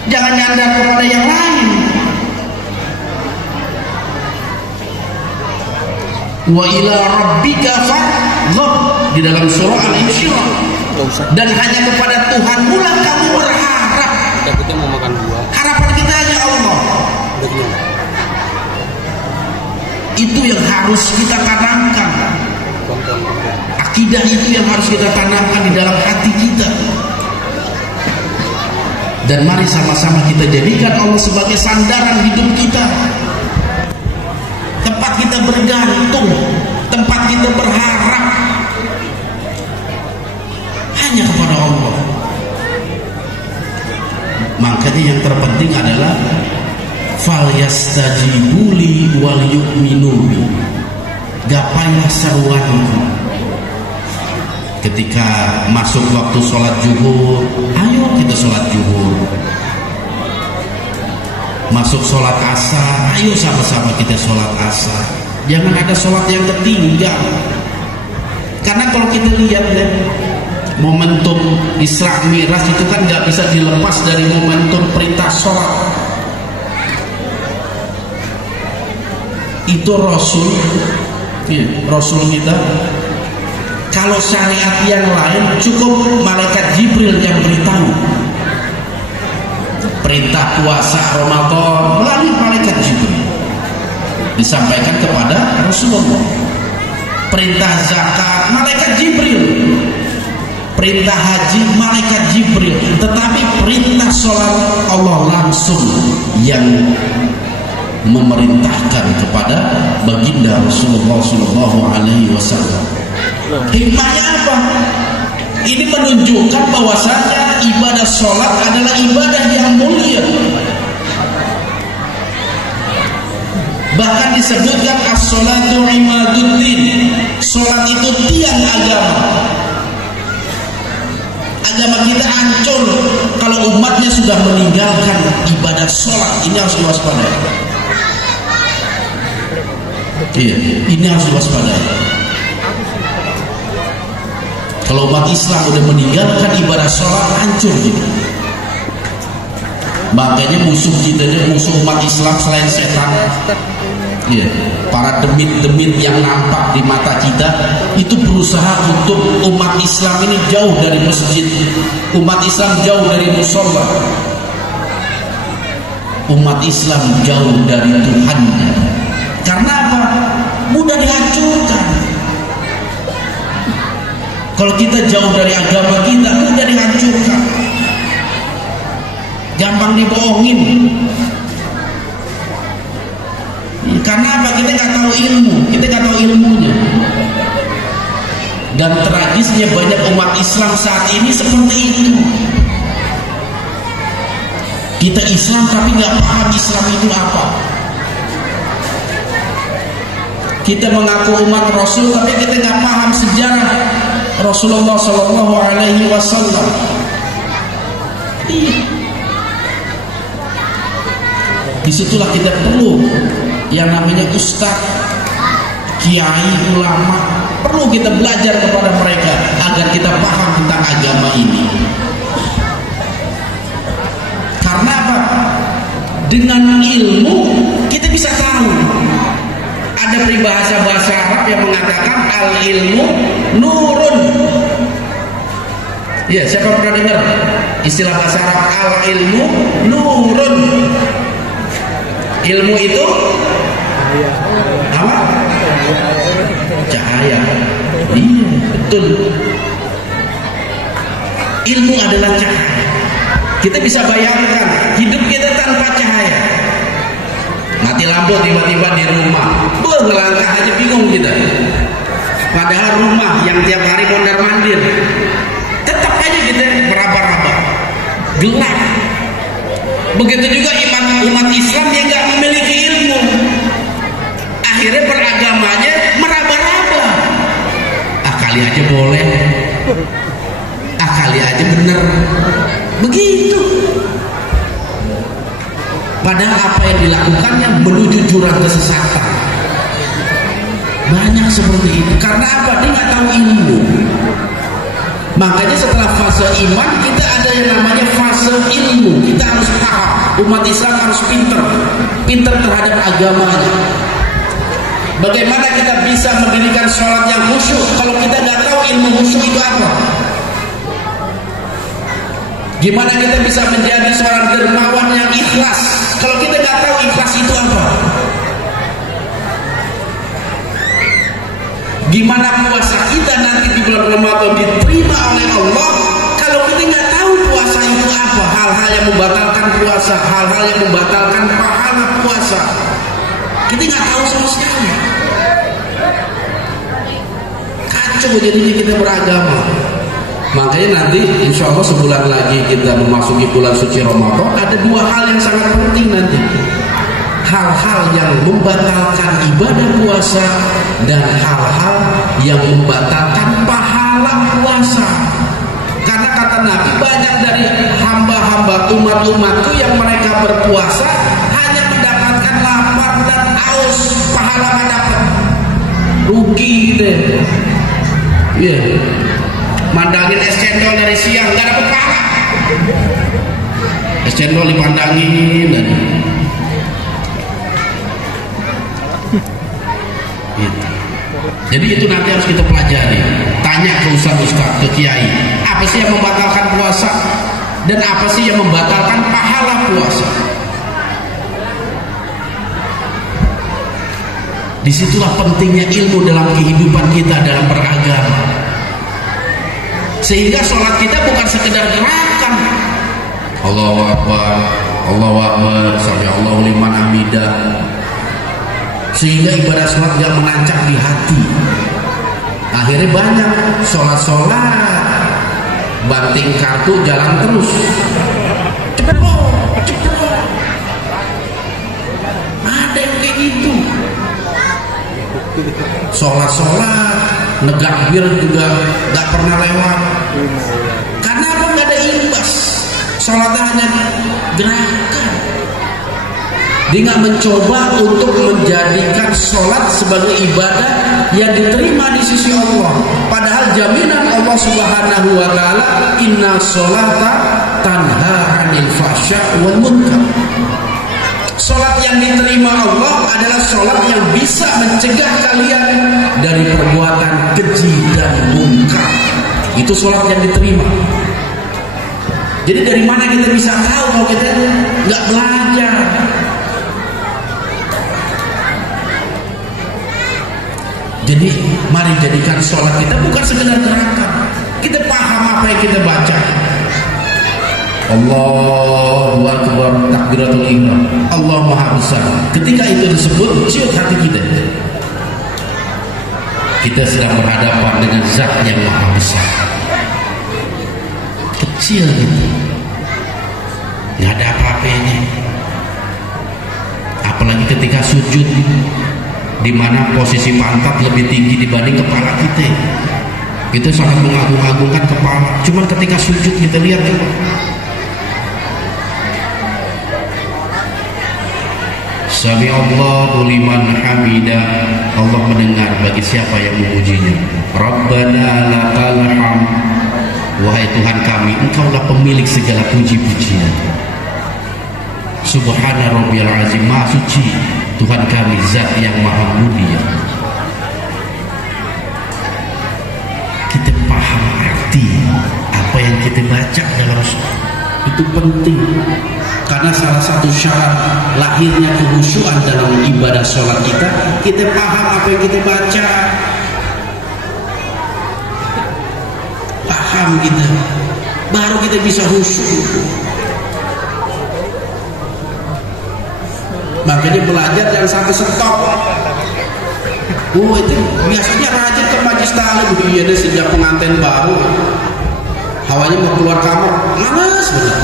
jangan nyandar kepada yang lain. Wa ila rabbika farghab di dalam surah Al-Insyirah. Dan hanya kepada Tuhanmu lah kamu berharap. Kita mau makan buah. Harapan kita hanya Allah. Itu yang harus kita tanamkan. Akidah itu yang harus kita tanamkan di dalam hati kita. Dan mari sama-sama kita jadikan Allah sebagai sandaran hidup kita, tempat kita bergantung, tempat kita berharap hanya kepada Allah. Makanya yang terpenting adalah falyastajibuli wal yu'minu bi. Gapailah seruanku. Ketika masuk waktu sholat zuhur, ayo kita sholat zuhur. Masuk sholat asar, ayo sama-sama kita sholat asar. Jangan ada sholat yang ketinggal. Karena kalau kita lihat ya, momentum Isra Mi'raj itu kan gak bisa dilepas dari momentum perintah sholat. Itu Rasul, ya, Rasul kita. Kalau syariat yang lain cukup malaikat Jibril yang beritahu. Perintah puasa Ramadan melalui malaikat Jibril disampaikan kepada Rasulullah. Perintah zakat malaikat Jibril. Perintah haji malaikat Jibril. Tetapi perintah sholat Allah langsung yang memerintahkan kepada baginda Rasulullah SAW. Hikmahnya apa? Ini menunjukkan bahwasanya ibadah sholat adalah ibadah yang mulia. Bahkan disebutkan as-sholatu imaduddin. Sholat itu tiang agama. Agama kita hancur kalau umatnya sudah meninggalkan ibadah sholat. Ini harus diwaspadai. Iya, ini harus diwaspadai. Kalau umat Islam udah meninggalkan ibadah sholat, hancur gitu. Makanya musuh kita, musuh umat Islam selain setan, ya, para demit-demit yang nampak di mata kita itu berusaha untuk umat Islam ini jauh dari masjid, umat Islam jauh dari musola. umat Islam jauh dari Tuhannya. Karena apa? Mudah dihancurkan. Kalau kita jauh dari agama kita, mudah dihancurkan, gampang dibohongin. Karena apa? Kita nggak tahu ilmu, kita nggak tahu ilmunya. Dan tragisnya banyak umat Islam saat ini seperti itu. Kita Islam tapi nggak paham Islam itu apa. Kita mengaku umat Rasul tapi kita nggak paham sejarah Rasulullah Shallallahu Alaihi Wasallam. Disitulah kita perlu yang namanya ustaz, kiai, ulama. Perlu kita belajar kepada mereka agar kita paham tentang agama ini. Karena apa? Dengan ilmu kita bisa tahu. Ada peribahasa bahasa Arab yang mengatakan al ilmu nurun. Ya, siapa pernah dengar istilah bahasa Arab al ilmu nurun? Ilmu itu apa? Cahaya. Iya, betul. Ilmu adalah cahaya. Kita bisa bayangkan hidup kita tanpa cahaya. Mati lampu tiba-tiba di rumah, ngelangkah aja bingung kita. Padahal rumah yang tiap hari mondar-mandir, tetap aja kita meraba-raba, gelap. Begitu juga umat Islam yang nggak memiliki ilmu, akhirnya beragamanya meraba-raba. Kali aja boleh, kali aja bener, begitu. Padahal apa yang dilakukannya menuju jurang kesesatan. Banyak seperti itu. Karena apa? Dia nggak tahu ilmu. Makanya setelah fase iman kita ada yang namanya fase ilmu. Kita harus paham. Umat Islam harus pintar terhadap agamanya. Bagaimana kita bisa mendirikan sholat yang khusyuk kalau kita nggak tahu ilmu khusyuk itu apa? Gimana kita bisa menjadi seorang dermawan yang ikhlas kalau kita nggak tahu ikhlas itu apa? Gimana puasa kita nanti di bulan Ramadan diterima oleh Allah kalau kita nggak tahu puasa itu apa? Hal-hal yang membatalkan puasa, hal-hal yang membatalkan pahala puasa, kita nggak tahu sama sekali. Kacau jadinya kita beragama. Makanya nanti insya Allah sebulan lagi kita memasuki bulan suci Ramadan. Ada dua hal yang sangat penting nanti. Hal-hal yang membatalkan ibadah puasa dan hal-hal yang membatalkan pahala puasa. Karena kata Nabi, banyak dari hamba-hamba umat-umatku yang mereka berpuasa hanya mendapatkan lapar dan haus, pahala nggak dapat. Rugi gitu ya. Yeah. Mandangin es cendol dari siang nggak dapat pahala. Es cendol dipandangin dan gitu. Jadi itu nanti harus kita pelajari. Tanya ke ustaz-ustaz, ke kiai, apa sih yang membatalkan puasa dan apa sih yang membatalkan pahala puasa. Disitulah pentingnya ilmu dalam kehidupan kita dalam beragama. Sehingga sholat kita bukan sekedar gerakan Allahu Akbar, Allahu Akbar, sami Allahu liman hamidah, sehingga ibadah sholat gak menancap di hati. Akhirnya banyak sholat banting kartu jalan terus, cepet ada yang kayak gitu. Sholat negak bir juga gak pernah lewat. Karena apa? Gak ada imbas. Sholatnya hanya gerakan. Dia gak mencoba untuk menjadikan sholat sebagai ibadah yang diterima di sisi Allah. Padahal jaminan Allah Subhanahu wa ta'ala, inna sholata tanha 'anil fahsya wal munkar. Sholat yang diterima Allah adalah sholat yang bisa mencegah kalian dari perbuatan keji dan munkar. Itu sholat yang diterima. Jadi dari mana kita bisa tahu kalau kita nggak belajar? Jadi mari jadikan sholat kita bukan sekedar gerakan. Kita paham apa yang kita baca. Allahu Akbar, takbiratul ihram. Allah Maha Besar. Ketika itu disebut, ciut hati kita. Kita sedang berhadapan dengan Zat yang Maha Besar. Kecil gitu, nggak ada apa-apanya. Apalagi ketika sujud, di mana posisi pantat lebih tinggi dibanding kepala kita. Itu sangat mengagung-agungkan kepala. Cuman ketika sujud kita lihat coba. Sami Allahu liman hamidah. Allah mendengar bagi siapa yang memujinya. Rabbana lakal hamd. Wahai Tuhan kami, Engkaulah pemilik segala puji-pujian. Subhana rabbiyal azim, maha suci Tuhan kami, Zat yang maha mulia. Kita paham arti apa yang kita baca dalam sholat. Itu penting, karena salah satu syarat lahirnya kehusyuan dalam ibadah sholat kita paham apa yang kita baca. Paham kita, baru kita bisa khusyuk. Makanya belajar jangan sampai stop. Oh itu biasanya rajin ke majlis ta'lim. Iya deh, sejak pengantin baru hawanya mau keluar kamar malas bener.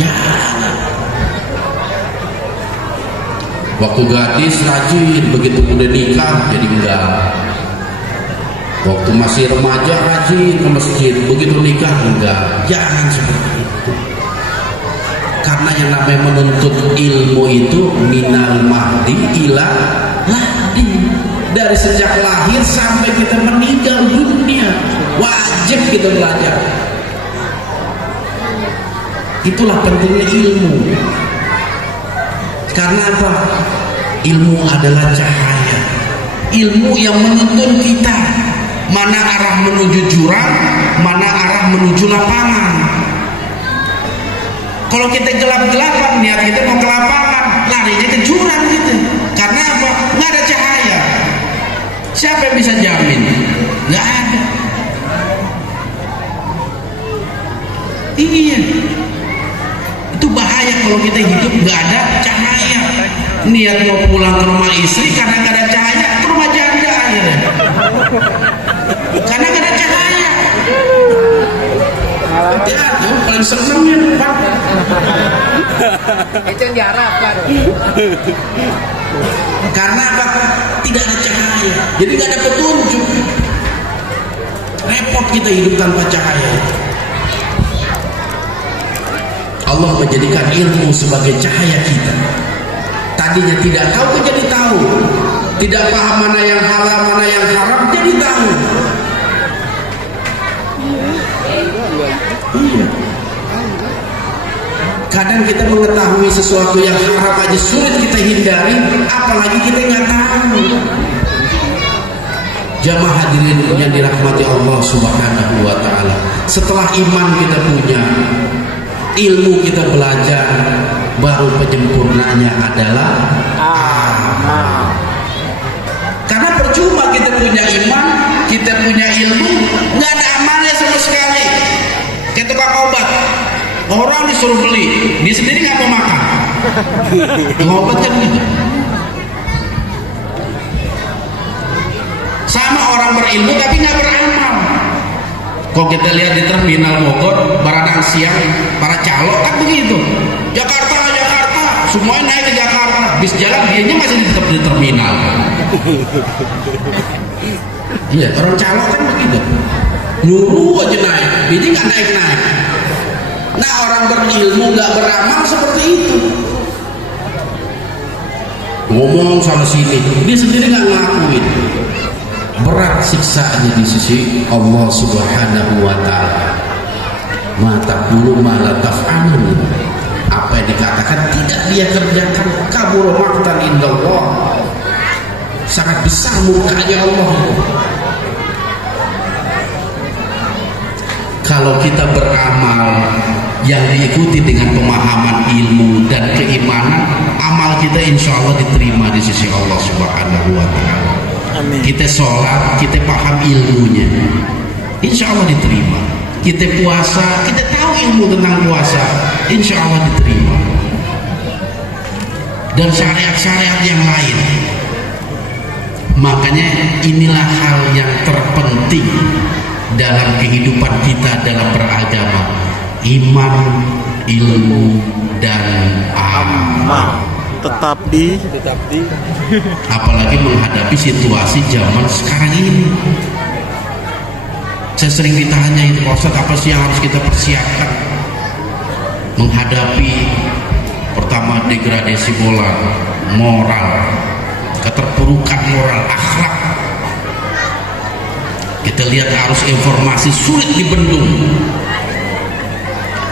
Jangan. Waktu gadis rajin, begitu udah nikah jadi enggak. Waktu masih remaja rajin ke masjid, begitu nikah enggak. Jangan seperti itu. Karena yang namanya menuntut ilmu itu minal mahdi ila lahdi. Dari sejak lahir sampai kita meninggal dunia, wajib kita belajar. Itulah pentingnya ilmu. Karena apa? Ilmu adalah cahaya. Ilmu yang menuntun kita mana arah menuju jurang, mana arah menuju lapangan. Kalau kita gelap-gelapan, niat kita mau ke lapangan, larinya ke jurang gitu. Karena apa? Nggak ada cahaya. Siapa yang bisa jamin? Nggak ada. Iya. Itu bahaya kalau kita hidup nggak ada cahaya. Niat mau pulang ke rumah istri karena nggak ada cahaya, ke rumah janda akhirnya. Karena nggak ada cahaya. Hati-hati, paling seneng ya Pak. Itu yang diharapkan. Karena apa? Tidak ada cahaya. Jadi nggak ada petunjuk. Repot kita hidup tanpa cahaya. Allah menjadikan ilmu sebagai cahaya kita. Tadinya tidak tahu jadi tahu. Tidak paham mana yang halal, mana yang haram, jadi tahu. Iya. Kadang kita mengetahui sesuatu yang haram aja sulit kita hindari, apalagi kita nggak tahu. Jamaah hadirin yang dirahmati Allah Subhanahu wa Ta'ala. Setelah iman kita punya, ilmu kita belajar, baru penyempurnanya adalah amal. Karena percuma kita punya iman, kita punya ilmu, nggak ada amalnya sama sekali. Kayak tukang obat, orang disuruh beli, dia sendiri nggak mau makan. Obat kan gitu. Sama orang berilmu tapi nggak beramal. Kalau kita lihat di terminal Bogor, baradang siang, para calok kan begitu. Jakarta, semuanya naik ke Jakarta. Bis jalan, dianya masih tetap di terminal. Iya, orang calok kan begitu. Nyuruh aja naik, dia nggak naik-naik. Nah, orang berilmu nggak beramal seperti itu. Ngomong sama sini, dia sendiri nggak ngelakuin. Berat siksaannya di sisi Allah Subhanahu wa Ta'ala. Mata dulu malah taf'alun. Apa yang dikatakan tidak dia kerjakan, kabur maqtan indallah. Sangat besar murkanya Allah. Kalau kita beramal yang diikuti dengan pemahaman ilmu dan keimanan, amal kita insya Allah diterima di sisi Allah Subhanahu wa Ta'ala. Kita sholat, kita paham ilmunya, insya Allah diterima. Kita puasa, kita tahu ilmu tentang puasa, insya Allah diterima. Dan syariat-syariat yang lain. Makanya inilah hal yang terpenting dalam kehidupan kita dalam beragama: iman, ilmu, dan amal. Tetap di apalagi menghadapi situasi zaman sekarang ini. Saya sering ditanya itu, Pak Ustadz, apa sih yang harus kita persiapkan menghadapi pertama degradasi moral, keterpurukan moral, akhlak. Kita lihat arus informasi sulit dibendung.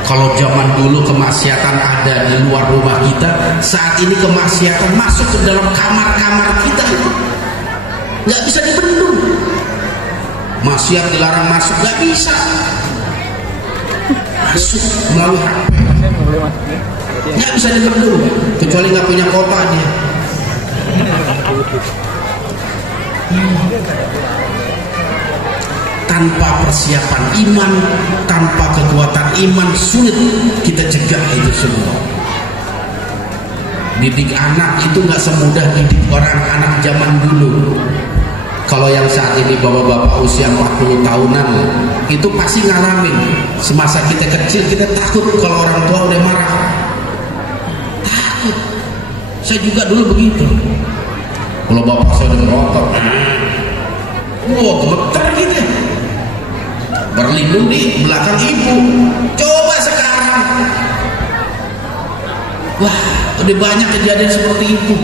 Kalau zaman dulu kemaksiatan ada di luar rumah kita, saat ini kemaksiatan masuk ke dalam kamar-kamar kita, nggak bisa dibendung. Maksiat dilarang masuk, nggak bisa masuk melalui HP, nggak bisa dibendung, kecuali nggak punya kota dia. Tanpa persiapan iman, tanpa kekuatan iman, sulit kita cegah itu semua. Didik anak itu nggak semudah didik orang anak zaman dulu. Kalau yang saat ini bapak-bapak usia 40 tahunan itu pasti ngalamin. Semasa kita kecil kita takut kalau orang tua udah marah. Takut. Saya juga dulu begitu. Kalau bapak saya udah merokok, wah gemeter gitu. Berlindung di belakang ibu. Coba sekarang, wah udah banyak kejadian seperti itu.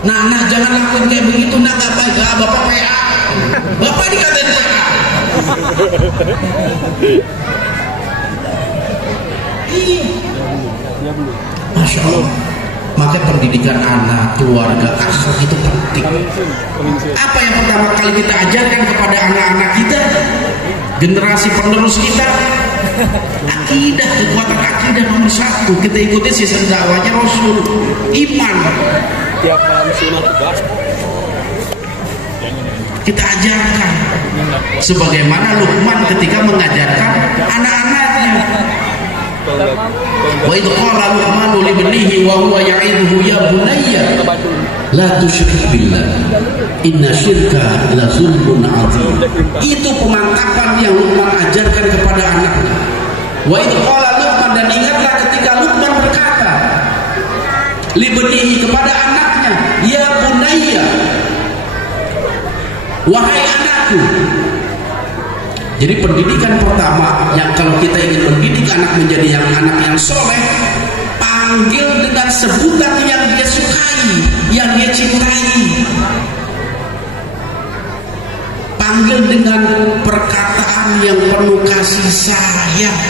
Nah jangan lakuin kayak begitu, nah nggak baik. Bapak PA, bapak dikatain PA. Iya, Masya Allah. Maka pendidikan anak, keluarga, akhlak itu penting. Apa yang pertama kali kita ajarkan kepada anak-anak kita, generasi penerus kita? Akidah, kekuatan akidah nomor 1. Kita ikuti sistem dakwahnya Rasul. Iman. Kita ajarkan sebagaimana Luqman ketika mengajarkan anak-anaknya. Wa idh qala Luqmanu li ibnihi wa huwa ya'idhuhu ya bunayya la tusyrik billah inna syirka la zulmun 'adzim. Itu pemantapan yang Luqman ajarkan kepada anaknya. Wa idh qala Luqman, dan ingatlah ketika Luqman berkata li ibnihi kepada anaknya, ya bunayya, wahai anakku. Jadi pendidikan pertama yang kalau kita ingin mendidik anak menjadi anak yang soleh, panggil dengan sebutan yang dia sukai, yang dia cintai. Panggil dengan perkataan yang penuh kasih sayang,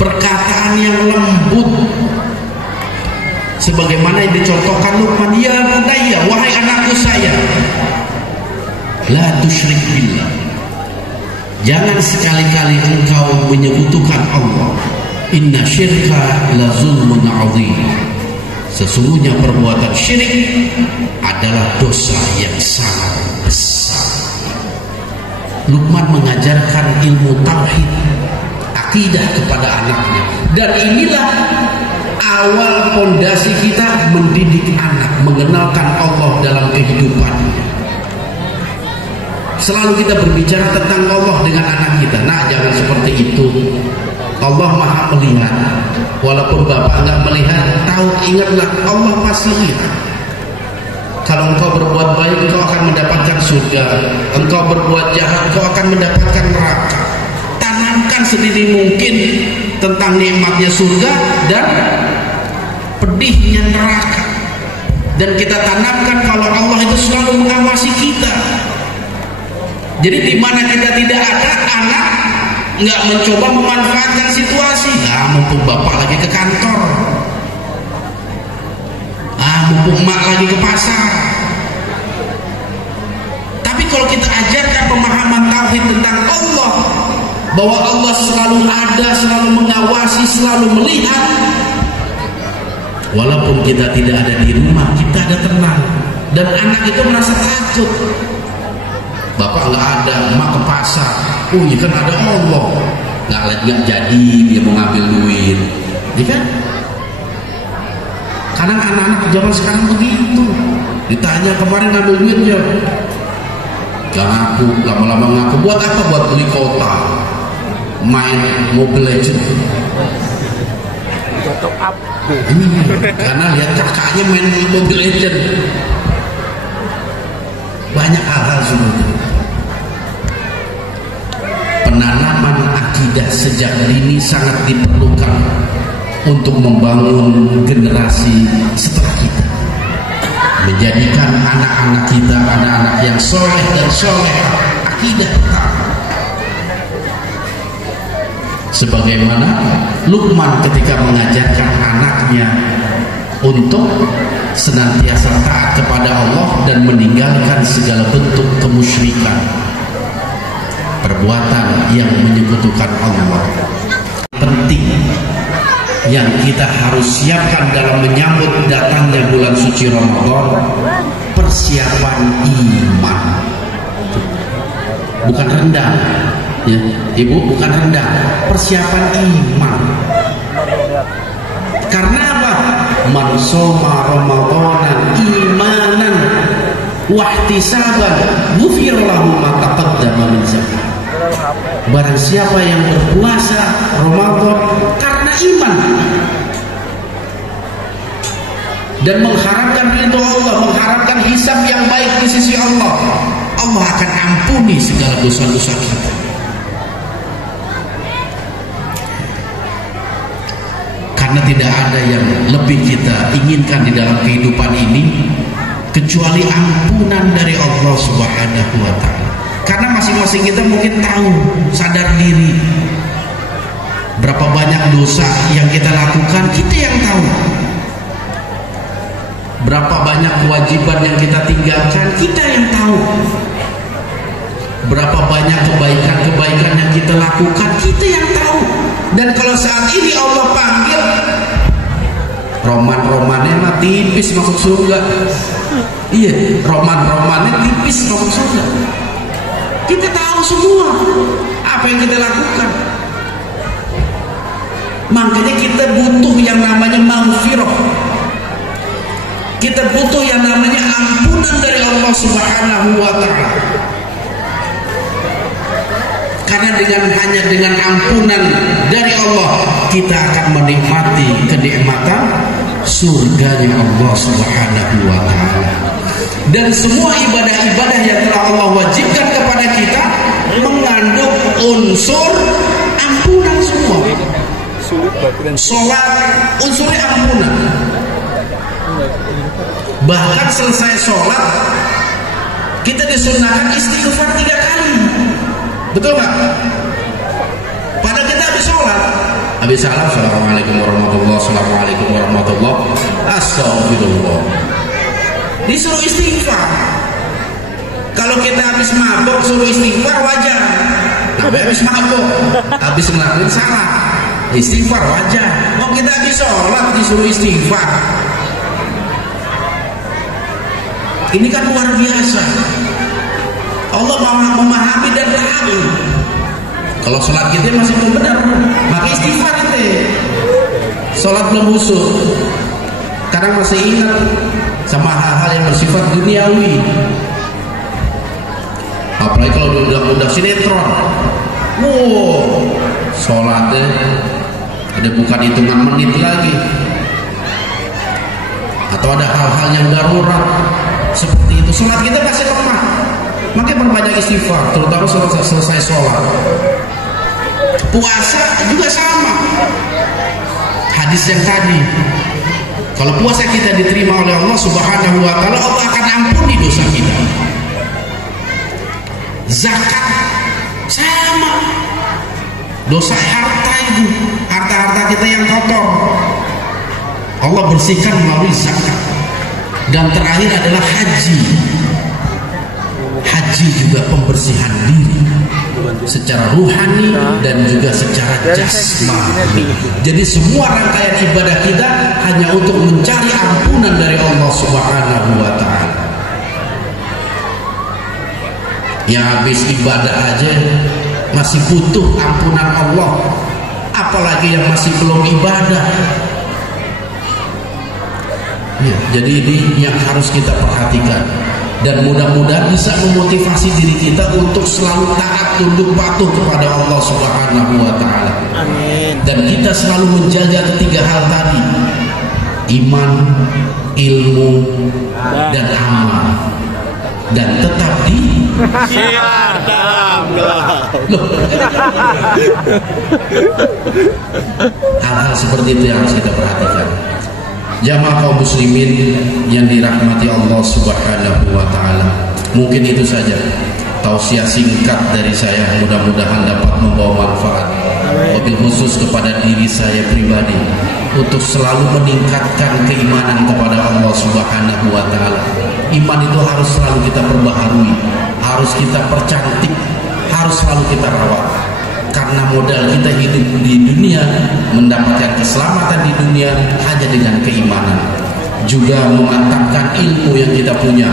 perkataan yang lembut, sebagaimana yang dicontohkan Luqman, ya bunayya, wahai anakku sayang, la tusyrik billah, jangan sekali-kali engkau menyekutukan Allah. Inna syirka la zulmun 'adzim, sesungguhnya perbuatan syirik adalah dosa yang sangat besar. Luqman mengajarkan ilmu tauhid, akidah kepada anaknya, dan inilah awal fondasi kita mendidik anak mengenalkan Allah dalam kehidupannya. Selalu kita berbicara tentang Allah dengan anak kita. Nah, jangan seperti itu. Allah Maha melihat. Walaupun bapak nggak melihat, tahu, ingatlah Allah pasti lihat. Kalau engkau berbuat baik, engkau akan mendapatkan surga. Engkau berbuat jahat, engkau akan mendapatkan neraka. Tanamkan sedini mungkin tentang nikmatnya surga dan pedihnya neraka. Dan kita tanamkan kalau Allah itu selalu mengawasi kita. Jadi di mana kita tidak ada, anak nggak mencoba memanfaatkan situasi. Mumpung bapak lagi ke kantor, mumpung mak lagi ke pasar. Tapi kalau kita ajarkan pemahaman tauhid tentang Allah, bahwa Allah selalu ada, selalu mengawasi, selalu melihat. Walaupun kita tidak ada di rumah, kita ada tenang. Dan anak itu merasa takut. Bapak nggak ada, emak ke pasar. Oh iya kan ada Allah. Nggak jadi dia mau ngambil duit, ya kan? Karena anak-anak zaman sekarang begitu. Ditanya kemarin ngambil duitnya, gak ngaku, lama-lama ngaku. Buat apa? Buat beli kota, main Mobile Legends. Top up. Karena lihat kakaknya main Mobile Legends. Banyak hal-hal seperti itu. Penanaman akidah sejak dini sangat diperlukan untuk membangun generasi setelah kita, menjadikan anak-anak kita anak-anak yang soleh dan solehah, akidah tetap. Sebagaimana Luqman ketika mengajarkan anaknya untuk senantiasa taat kepada Allah dan meninggalkan segala bentuk kemusyrikan, perbuatan yang menyekutukan Allah. Penting yang kita harus siapkan dalam menyambut datangnya bulan suci Ramadan, persiapan iman. Bukan rendah, ya, Ibu, bukan rendah, persiapan iman. Karena apa? Man shoma Ramadanan imanan wa ihtisaban ghufira lahu ma taqaddama min dzambi. Barang siapa yang berpuasa Ramadan karena iman dan mengharapkan ridho Allah, mengharapkan hisab yang baik di sisi Allah, Allah akan ampuni segala dosa-dosa kita. Karena tidak ada yang lebih kita inginkan di dalam kehidupan ini kecuali ampunan dari Allah Subhanahu wa ta'ala. Karena masing-masing kita mungkin tahu, sadar diri berapa banyak dosa yang kita lakukan, kita yang tahu. Berapa banyak kewajiban yang kita tinggalkan, kita yang tahu. Berapa banyak kebaikan-kebaikan yang kita lakukan, kita yang tahu. Dan kalau saat ini Allah panggil, roman-romannya mah tipis masuk surga. Iya, roman-romannya tipis masuk surga. Kita tahu semua apa yang kita lakukan. Makanya kita butuh yang namanya maghfirah. Kita butuh yang namanya ampunan dari Allah Subhanahu wa ta'ala. Karena hanya dengan ampunan dari Allah kita akan menikmati kenikmatan surganya Allah Subhanahu wa ta'ala. Dan semua ibadah-ibadah yang telah Allah wajibkan kepada kita mengandung unsur ampunan semua. Sholat unsurnya ampunan. Bahkan selesai sholat kita disunahkan istighfar 3 kali. Betul nggak? Pada kita habis sholat, habis salam, assalamualaikum warahmatullahi wabarakatuh, assalamualaikum warahmatullahi wabarakatuh, astagfirullah. Disuruh istighfar. Kalau kita habis mabuk suruh istighfar wajar. Tapi habis mabuk, habis ngelakuin salah, istighfar wajar. Mau kita habis sholat disuruh istighfar. Ini kan luar biasa. Allah memahami dan tahu. Kalau sholat kita masih belum benar, maka istighfar kita. Sholat belum khusyuk, kadang masih ingat sama hal-hal yang bersifat duniawi. Apalagi kalau udah sinetron, sholatnya ada bukan hitungan menit lagi. Atau ada hal-hal yang darurat seperti itu, sholat kita masih lemah. Makanya perbanyak istighfar, terutama selesai sholat. Puasa juga sama. Hadis yang tadi, kalau puasa kita diterima oleh Allah Subhanahu wa ta'ala, Allah akan ampuni dosa kita. Zakat sama. Dosa harta itu, harta-harta kita yang kotor, Allah bersihkan melalui zakat. Dan terakhir adalah haji. Haji juga pembersihan diri. secara ruhani dan juga secara jasmani. Jadi semua rangkaian ibadah kita hanya untuk mencari ampunan dari Allah Subhanahu wa Ta'ala. Yang habis ibadah aja masih butuh ampunan Allah, apalagi yang masih belum ibadah. Ya, jadi ini yang harus kita perhatikan, dan mudah-mudahan bisa memotivasi diri kita untuk selalu taat tunduk patuh kepada Allah Subhanahu wa Ta'ala. Amin. Dan kita selalu menjaga ketiga hal tadi: iman, ilmu, dan amal, dan tetap di hal-hal seperti itu yang harus kita perhatikan. Jamaah kaum muslimin yang dirahmati Allah Subhanahu wa Ta'ala, mungkin itu saja tausiah singkat dari saya, mudah-mudahan dapat membawa manfaat, wabil khusus kepada diri saya pribadi, untuk selalu meningkatkan keimanan kepada Allah Subhanahu wa Ta'ala. Iman itu harus selalu kita perbaharui, harus kita percantik, harus selalu kita rawat. Karena modal kita hidup di dunia, mendapatkan keselamatan di dunia hanya dengan keimanan. Juga memantapkan ilmu yang kita punya,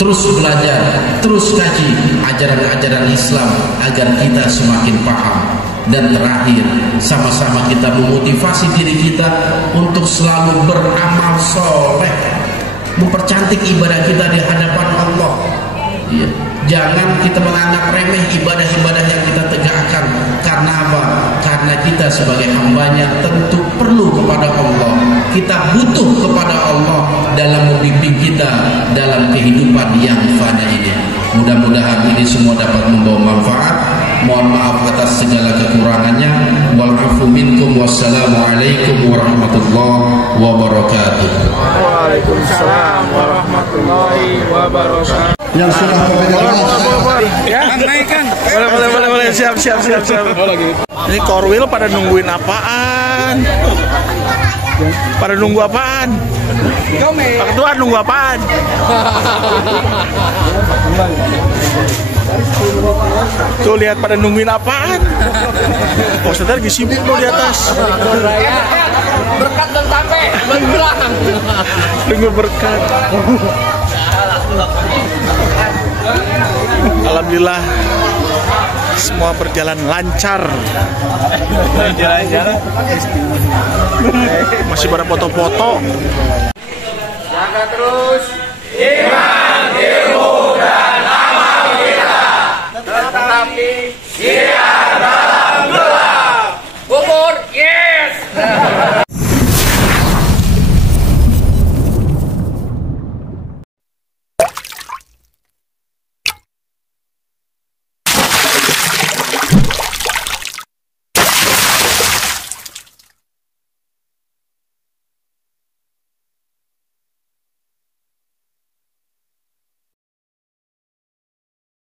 terus belajar, terus kaji ajaran-ajaran Islam agar kita semakin paham. Dan terakhir, sama-sama kita memotivasi diri kita untuk selalu beramal soleh, mempercantik ibadah kita di hadapan Allah. Ya. Jangan kita menganggap remeh ibadah-ibadah yang kita tegakkan. Karena apa? Karena kita sebagai hambanya tentu perlu kepada Allah. Kita butuh kepada Allah dalam membimbing kita dalam kehidupan yang fana ini. Mudah-mudahan ini semua dapat membawa manfaat. Mohon maaf atas segala kekurangannya. Wal-afu minkum. Wassalamualaikum warahmatullahi wabarakatuh. Waalaikumsalam warahmatullahi wabarakatuh. Yang sudah Ya, naikkan. Boleh. Siap. Ini korwil pada nungguin apaan? Pada nunggu apaan? Pak Ketua nunggu apaan? Tuh lihat pada nungguin apaan? Oh, saudara lagi sibuk tuh di atas. Berkat dan sampai menghilang. Tunggu berkat. Alhamdulillah semua berjalan lancar. Jalan-jalan. Masih pada foto-foto. Jaga terus iman, ilmu, dan amal kita. Tetapi